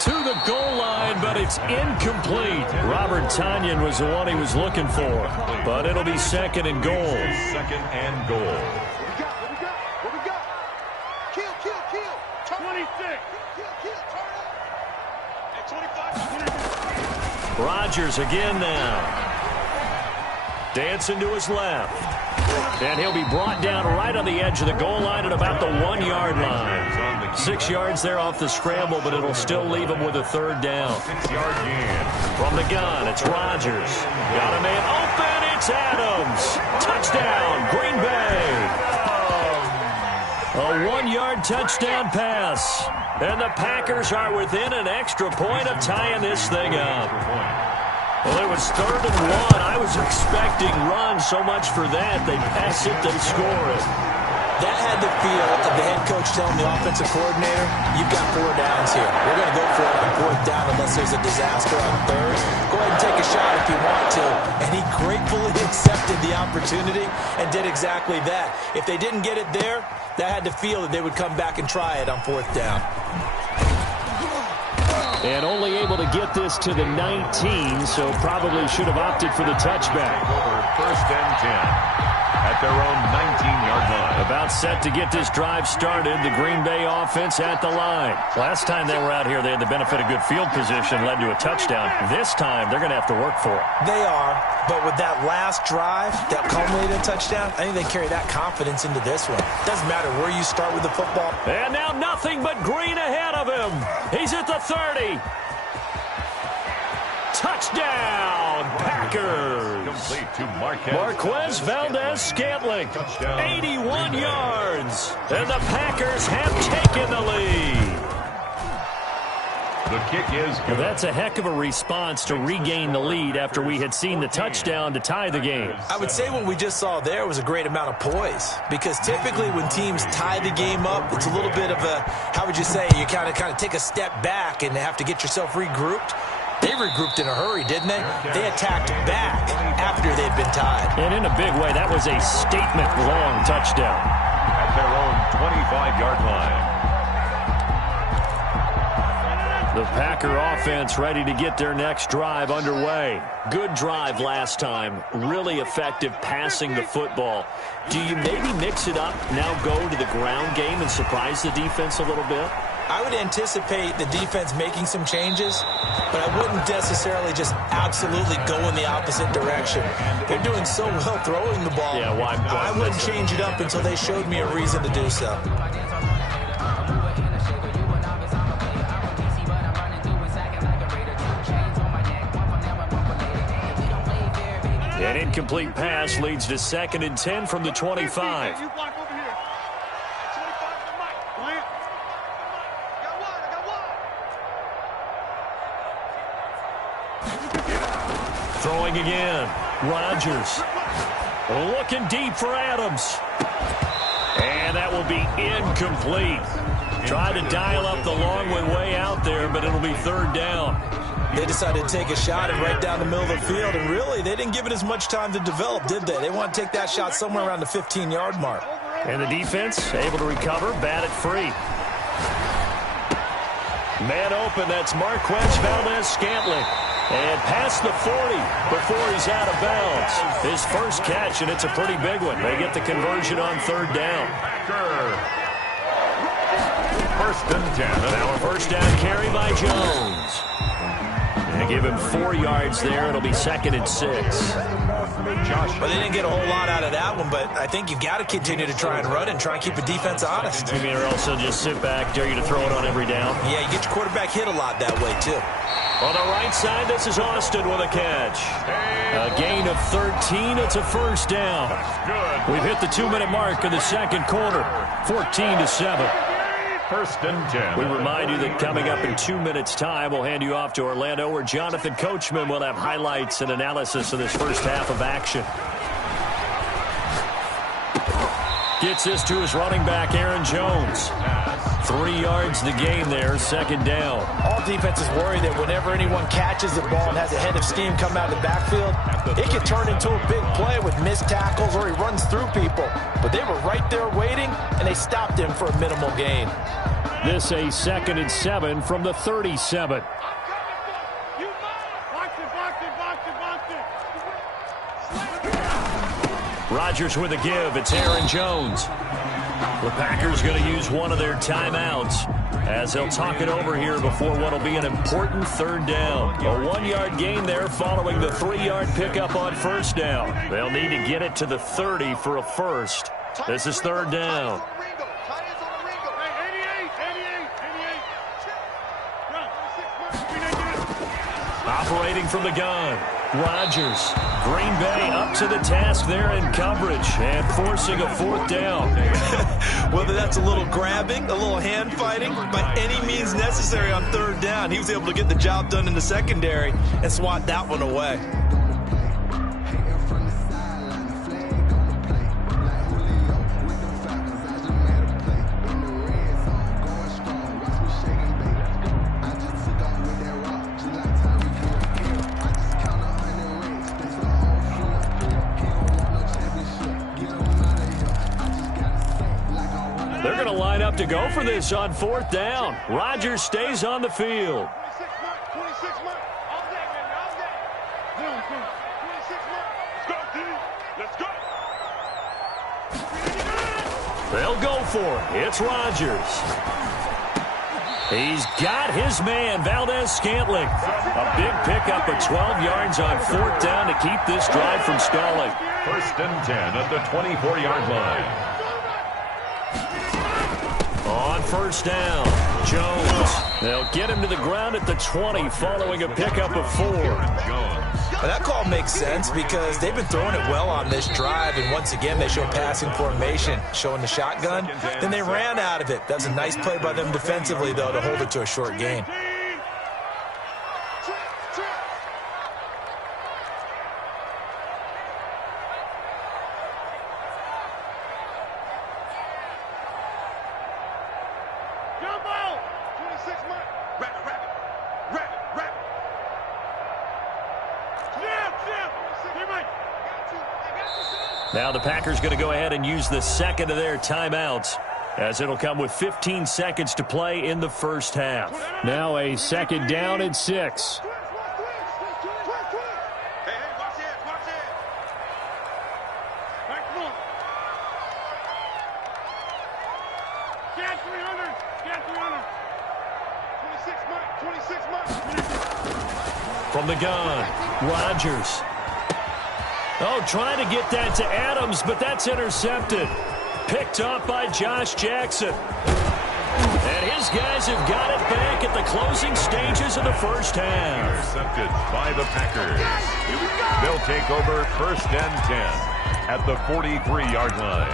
To the goal line, but it's incomplete. Robert Tonyan was the one he was looking for, but it'll be 2nd and goal. 2nd and goal. What we got? Kill. 26. Kill. Turn up. At 25. Rodgers again now. Dancing to his left. And he'll be brought down right on the edge of the goal line at about the 1-yard line. 6 yards there off the scramble, but it'll still leave him with a 3rd down. 6-yard gain. From the gun, it's Rodgers. Got a man open, it's Adams. Touchdown, Green Bay. A 1-yard touchdown pass. And the Packers are within an extra point of tying this thing up. Well, it was 3rd and 1. I was expecting runs, so much for that. They pass it, they score it. That had the feel of the head coach telling the offensive coordinator, you've got 4 downs here. We're going to go for it on 4th down unless there's a disaster on 3rd. Go ahead and take a shot if you want to. And he gratefully accepted the opportunity and did exactly that. If they didn't get it there, that had the feel that they would come back and try it on 4th down. And only able to get this to the 19, so probably should have opted for the touchback. Over 1st and 10 at their own 19-yard line. About set to get this drive started. The Green Bay offense at the line. Last time they were out here, they had the benefit of good field position, led to a touchdown. This time, they're going to have to work for it. They are, but with that last drive, that culminated in touchdown, I think they carry that confidence into this one. Doesn't matter where you start with the football. And now nothing but green ahead of him. He's at the 30. Touchdown, Packers. Complete to Marquez Valdez-Scantling, 81 yards. And the Packers have taken the lead. The kick is good. Well, that's a heck of a response to regain the lead after we had seen the touchdown to tie the game. I would say what we just saw there was a great amount of poise, because typically when teams tie the game up, it's a little bit of a, how would you say, you kind of take a step back and have to get yourself regrouped. They regrouped in a hurry, didn't they? They attacked back after they'd been tied. And in a big way, that was a statement-long touchdown. At their own 25-yard line. The Packer offense ready to get their next drive underway. Good drive last time. Really effective passing the football. Do you maybe mix it up, now go to the ground game and surprise the defense a little bit? I would anticipate the defense making some changes, but I wouldn't necessarily just absolutely go in the opposite direction. They're doing so well throwing the ball. Yeah, why I wouldn't change it up until they showed me a reason to do so. An incomplete pass leads to 2nd and 10 from the 25. You block over here. At 25 the mic. Plant. Got one. Throwing again. Rodgers. Looking deep for Adams. And that will be incomplete. Try to dial up the long one way out there, but it'll be 3rd down. They decided to take a shot and right down the middle of the field, and really, they didn't give it as much time to develop, did they? They want to take that shot somewhere around the 15-yard mark. And the defense able to recover, bat it free. Man open, that's Marquez Valdez-Scantling. And past the 40 before he's out of bounds. His first catch, and it's a pretty big one. They get the conversion on 3rd down. 1st and 10. Now a 1st down carry by Jones. And give him 4 yards there. It'll be 2nd and 6. Well, they didn't get a whole lot out of that one, but I think you've got to continue to try and run and try and keep the defense honest. You mean or else they'll just sit back, dare you to throw it on every down? Yeah, you get your quarterback hit a lot that way, too. On the right side, this is Austin with a catch. A gain of 13. It's a first down. We've hit the 2-minute mark in the second quarter. 14-7. 1st and 10. We remind you that coming up in 2 minutes' time, we'll hand you off to Orlando, where Jonathan Coachman will have highlights and analysis of this first half of action. Gets this to his running back, Aaron Jones. 3 yards to gain there, 2nd down. All defenses worry that whenever anyone catches the ball and has a head of steam come out of the backfield, it can turn into a big play with missed tackles or he runs through people. But they were right there waiting, and they stopped him for a minimal gain. This a 2nd and 7 from the 37. Rodgers with a give. It's Aaron Jones. The Packers going to use one of their timeouts as they'll talk it over here before what will be an important 3rd down. A 1-yard gain there following the 3-yard pickup on 1st down. They'll need to get it to the 30 for a first. This is 3rd down. Operating from the gun, Rodgers. Green Bay up to the task there in coverage and forcing a 4th down. Whether that's a little grabbing, a little hand fighting, by any means necessary on 3rd down, he was able to get the job done in the secondary and swat that one away. They're going to line up to go for this on 4th down. Rodgers stays on the field. They'll go for it. It's Rodgers. He's got his man, Valdez-Scantling. A big pickup of 12 yards on 4th down to keep this drive from stalling. 1st and 10 at the 24-yard line. On 1st down, Jones. They'll get him to the ground at the 20 following a pickup of 4. Well, that call makes sense because they've been throwing it well on this drive, and once again they show passing formation, showing the shotgun. Then they ran out of it. That's a nice play by them defensively, though, to hold it to a short gain. Now the Packers going to go ahead and use the 2nd of their timeouts, as it'll come with 15 seconds to play in the first half. Now a 2nd down and 6. From the gun, Rodgers. Oh, trying to get that to Adams, but that's intercepted. Picked up by Josh Jackson. And his guys have got it back at the closing stages of the first half. Intercepted by the Packers. They'll take over 1st and 10 at the 43-yard line.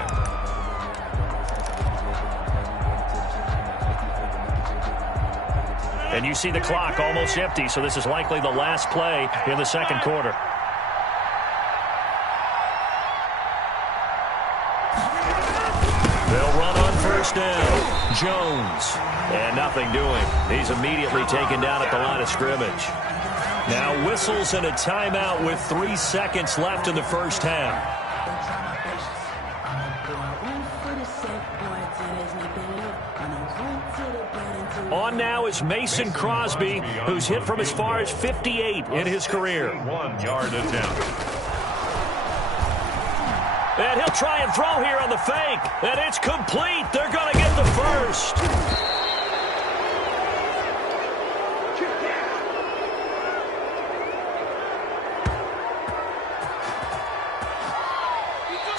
And you see the clock almost empty, so this is likely the last play in the second quarter. They'll run on 1st down. Jones. And nothing doing. He's immediately taken down at the line of scrimmage. Now whistles and a timeout with 3 seconds left in the first half. On now is Mason Crosby, who's hit from as far as 58 in his career. 1-yard attempt. And he'll try and throw here on the fake. And it's complete. They're going to get the first.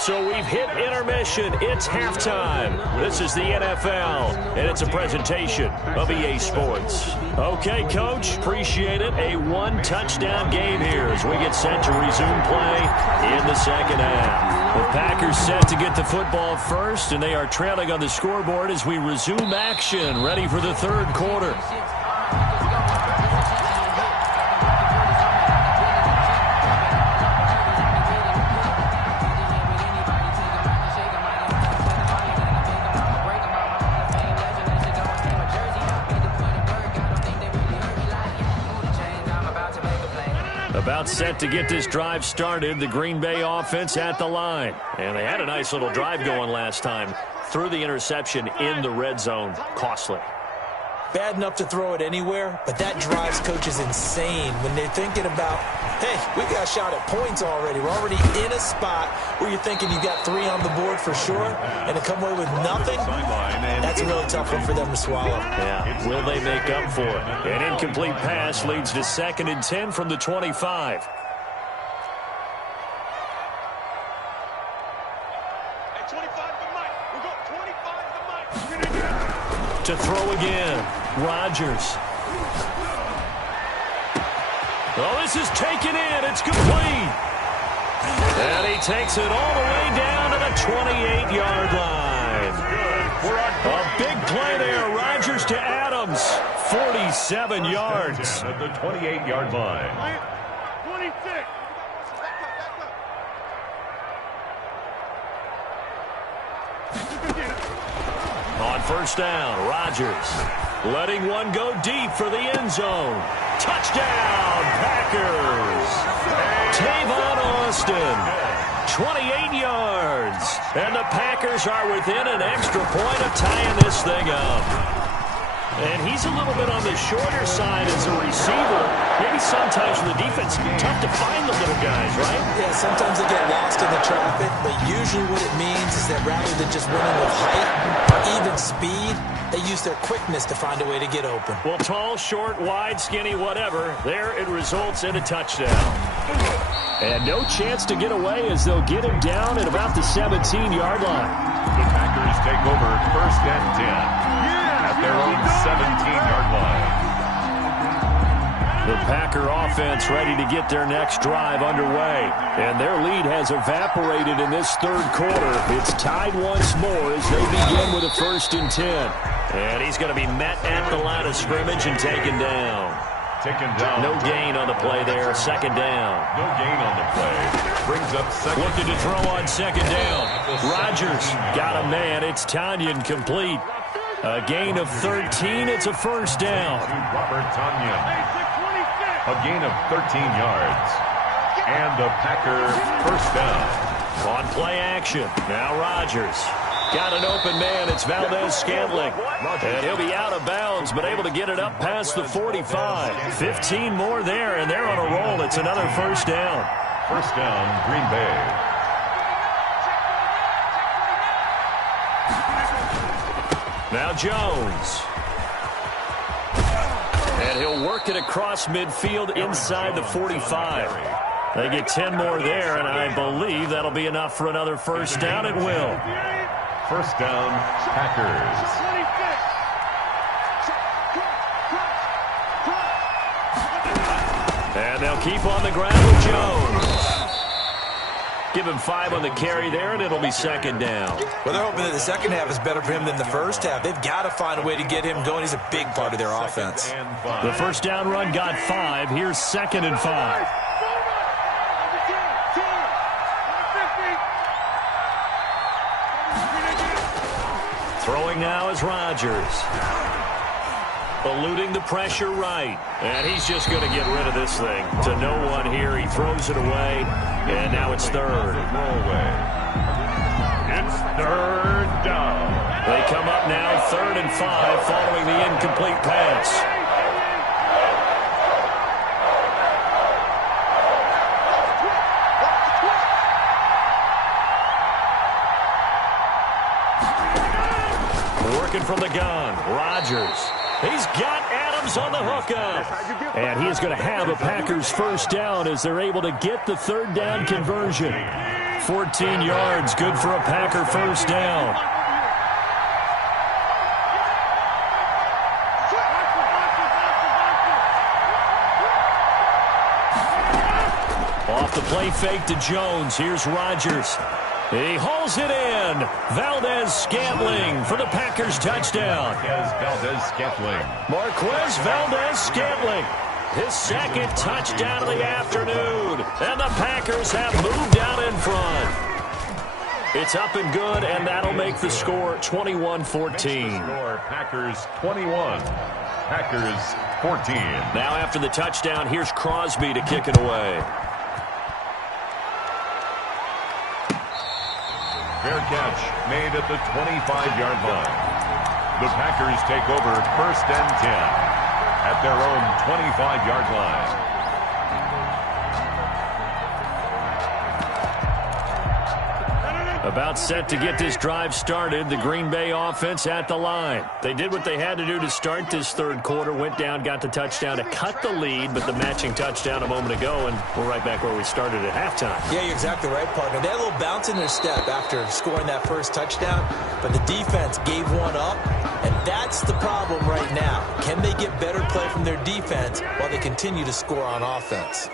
So we've hit intermission. It's halftime. This is the NFL, and it's a presentation of EA Sports. Okay, Coach, appreciate it. A one-touchdown game here as we get set to resume play in the second half. The Packers set to get the football first, and they are trailing on the scoreboard as we resume action, ready for the third quarter. About set to get this drive started, the Green Bay offense at the line. And they had a nice little drive going last time. Threw the interception in the red zone. Costly. Bad enough to throw it anywhere, but that drives coaches insane when they're thinking about, hey, we got a shot at points already. We're already in a spot where you're thinking you got 3 on the board for sure, and to come away with nothing, that's a really tough one for them to swallow. Yeah, will they make up for it? An incomplete pass leads to 2nd and 10 from the 25. To throw again, Rodgers. Oh, this is taken in. It's complete. And he takes it all the way down to the 28-yard line. A big play there. Rodgers to Adams. 47 yards. At the 28-yard line. 26. On first down, Rodgers letting one go deep for the end zone. Touchdown, Packers. Tavon Austin, 28 yards. And the Packers are within an extra point of tying this thing up. And he's a little bit on the shorter side as a receiver. Maybe sometimes for the defense, tough to find the little guys, right? Yeah, sometimes they get lost in the traffic, but usually what it means is that rather than just winning with height or even speed, they use their quickness to find a way to get open. Well, tall, short, wide, skinny, whatever, there it results in a touchdown. And no chance to get away as they'll get him down at about the 17-yard line. The Packers take over 1st and 10. At their own 17-yard line. The Packer offense ready to get their next drive underway. And their lead has evaporated in this third quarter. It's tied once more as they begin with a 1st and 10. And he's going to be met at the line of scrimmage and taken down. No gain on the play there. 2nd down. No gain on the play. Brings up 2nd. Looking to throw on 2nd down. Rodgers got a man. It's Tanyan complete. A gain of 13. It's a 1st down. Robert Tanyan. A gain of 13 yards. And a Packer 1st down. On play action. Now Rodgers. Got an open man. It's Valdez-Scantling. And he'll be out of bounds, but able to get it up past the 45. 15 more there, and they're on a roll. It's another 1st down. 1st down, Green Bay. Now Jones. And he'll work it across midfield inside the 45. They get 10 more there, and I believe that'll be enough for another 1st down. It will. 1st down, Packers. And they'll keep on the ground with Jones. Give him 5 on the carry there, and it'll be 2nd down. Well, they're hoping that the second half is better for him than the first half. They've got to find a way to get him going. He's a big part of their offense. The 1st down run got 5. Here's 2nd and 5. Throwing now is Rodgers. Eluding the pressure right. And he's just going to get rid of this thing. To no one here. He throws it away. And now it's 3rd. It's 3rd down. They come up now 3rd and 5 following the incomplete pass. Working from the gun. Rodgers. He's got Adams on the hookup. And he is going to have a Packers 1st down as they're able to get the 3rd down conversion. 14 yards, good for a Packer first down. Off the play fake to Jones. Here's Rodgers. He hauls it in. Valdez-Scantling for the Packers touchdown. Marquez Valdez-Scantling. His second touchdown of the afternoon. And the Packers have moved out in front. It's up and good, and that'll make the score 21-14. Packers 21. Packers 14. Now after the touchdown, here's Crosby to kick it away. Fair catch made at the 25-yard line. The Packers take over first and 10 at their own 25-yard line. About set to get this drive started, the Green Bay offense at the line. They did what they had to do to start this third quarter, went down, got the touchdown to cut the lead, but the matching touchdown a moment ago, and we're right back where we started at halftime. Yeah, you're exactly right, partner. They had a little bounce in their step after scoring that first touchdown, but the defense gave one up, and that's the problem right now. Can they get better play from their defense while they continue to score on offense?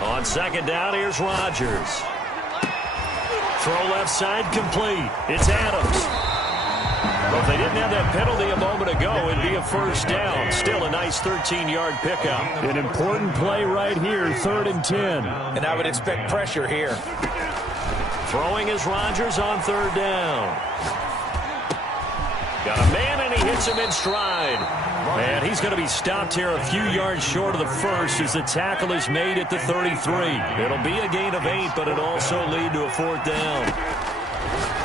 On second down, here's Rodgers. Throw left side complete. It's Adams. Well, if they didn't have that penalty a moment ago, it'd be a first down. Still a nice 13-yard pickup. An important play right here, 3rd and 10. And I would expect pressure here. Throwing is Rodgers on 3rd down. Got a man, and he hits him in stride. And he's going to be stopped here a few yards short of the first as the tackle is made at the 33. It'll be a gain of 8, but it'll also lead to a 4th down.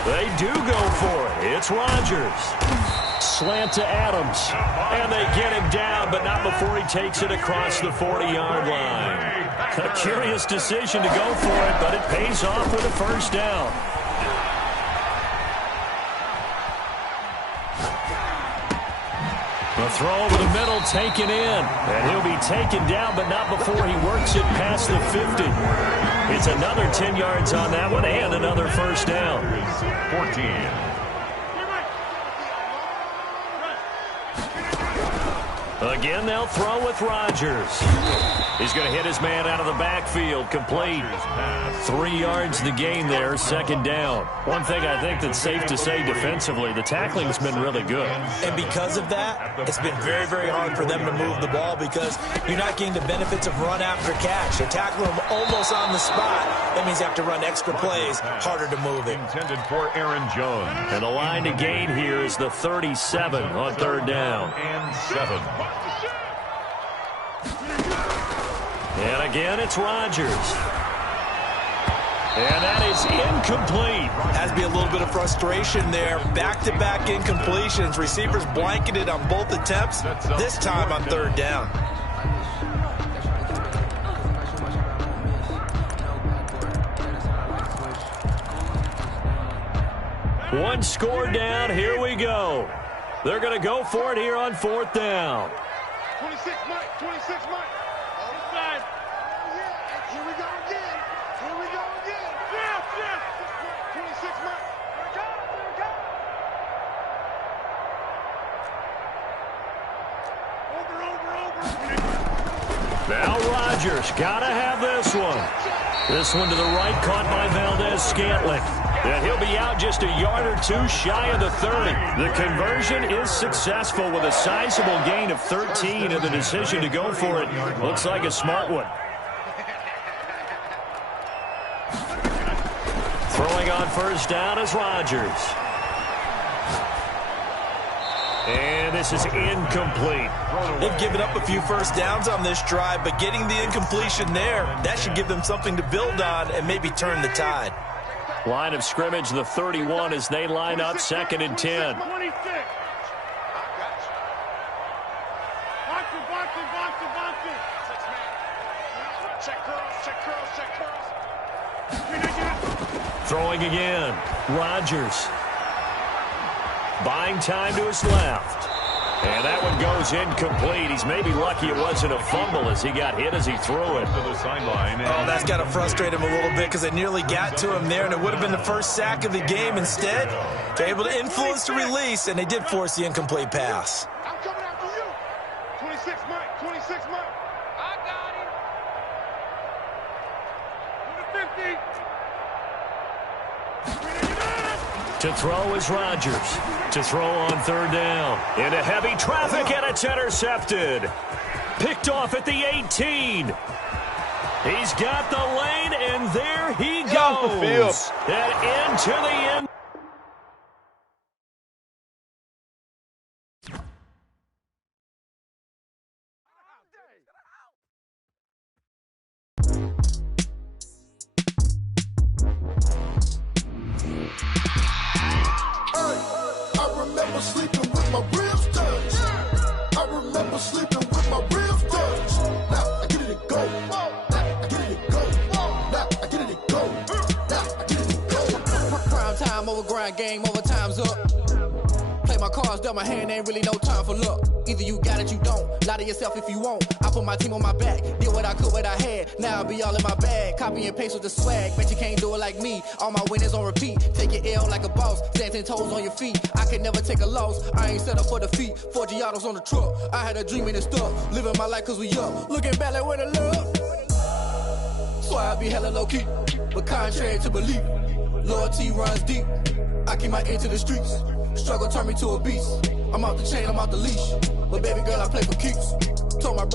They do go for it. It's Rodgers. Slant to Adams. And they get him down, but not before he takes it across the 40-yard line. A curious decision to go for it, but it pays off with a first down. The throw over the middle taken in. And he'll be taken down, but not before he works it past the 50. It's another 10 yards on that one and another first down. 14. Again, they'll throw with Rodgers. He's going to hit his man out of the backfield. Complete. 3 yards the gain there, 2nd down. One thing I think that's safe to say defensively, the tackling's been really good. And because of that, it's been very, very hard for them to move the ball because you're not getting the benefits of run after catch. They're tackling them almost on the spot. That means you have to run extra plays, harder to move it. Intended for Aaron Jones. And the line to gain here is the 37 on 3rd down. And 7. And again, it's Rodgers. And that is incomplete. Has to be a little bit of frustration there. Back-to-back incompletions. Receivers blanketed on both attempts, this time on 3rd down. One score down. Here we go. They're going to go for it here on 4th down. 26 Mike, 26 Mike. Offside. Here we go again. Here we go again. Yes, yes. 26 Mike. Over. Now Rodgers got to have this one. This one to the right, caught by Valdez-Scantling. And he'll be out just a yard or two shy of the 30. The conversion is successful with a sizable gain of 13, and the decision to go for it looks like a smart one. Throwing on 1st down is Rodgers. And this is incomplete. They've given up a few first downs on this drive, but getting the incompletion there, that should give them something to build on and maybe turn the tide. Line of scrimmage, the 31, as they line up 2nd and 10. 26. Box it. Check curls. Throwing again. Rodgers. Buying time to his left. And that one goes incomplete. He's maybe lucky it wasn't a fumble as he got hit as he threw it. To the sideline. Oh, that's got to frustrate him a little bit because they nearly got to him there, and it would have been the first sack of the game. Instead, they're able to influence the release, and they did force the incomplete pass. I'm coming after you. 26 Mike, 26 Mike. I got him. 50. To throw is Rodgers. To throw on third down. Into heavy traffic, and it's intercepted. Picked off at the 18. He's got the lane, and there he goes. And into the end. I remember sleeping with my ribs touched. I remember sleeping with my ribs touched. Now I get it and go. Now I get it and go. Now I get it and go. Now I get it and go. Prime time over grind game, overtime's up. Play my cards, dealt my hand, ain't really no time for luck. Either you got it, you don't. Lie to yourself if you won't. I put my team on my back, did what I could, what I had. Now I'll be all in my bag. Copy and paste with the swag. Bet you can't do it like me. All my winners on repeat. Take your L like a boss. Stand 10 toes on your feet. I can never take a loss. I ain't set up for defeat. 4 Giottos on the truck. I had a dream and it stuck. Living my life cause we up. Looking back like where the love. So I be hella low key. But contrary to belief, loyalty runs deep. I keep my ear to the streets. Struggle turned me to a beast. I'm off the chain, I'm off the leash. But baby girl, I play for keeps. Told my brother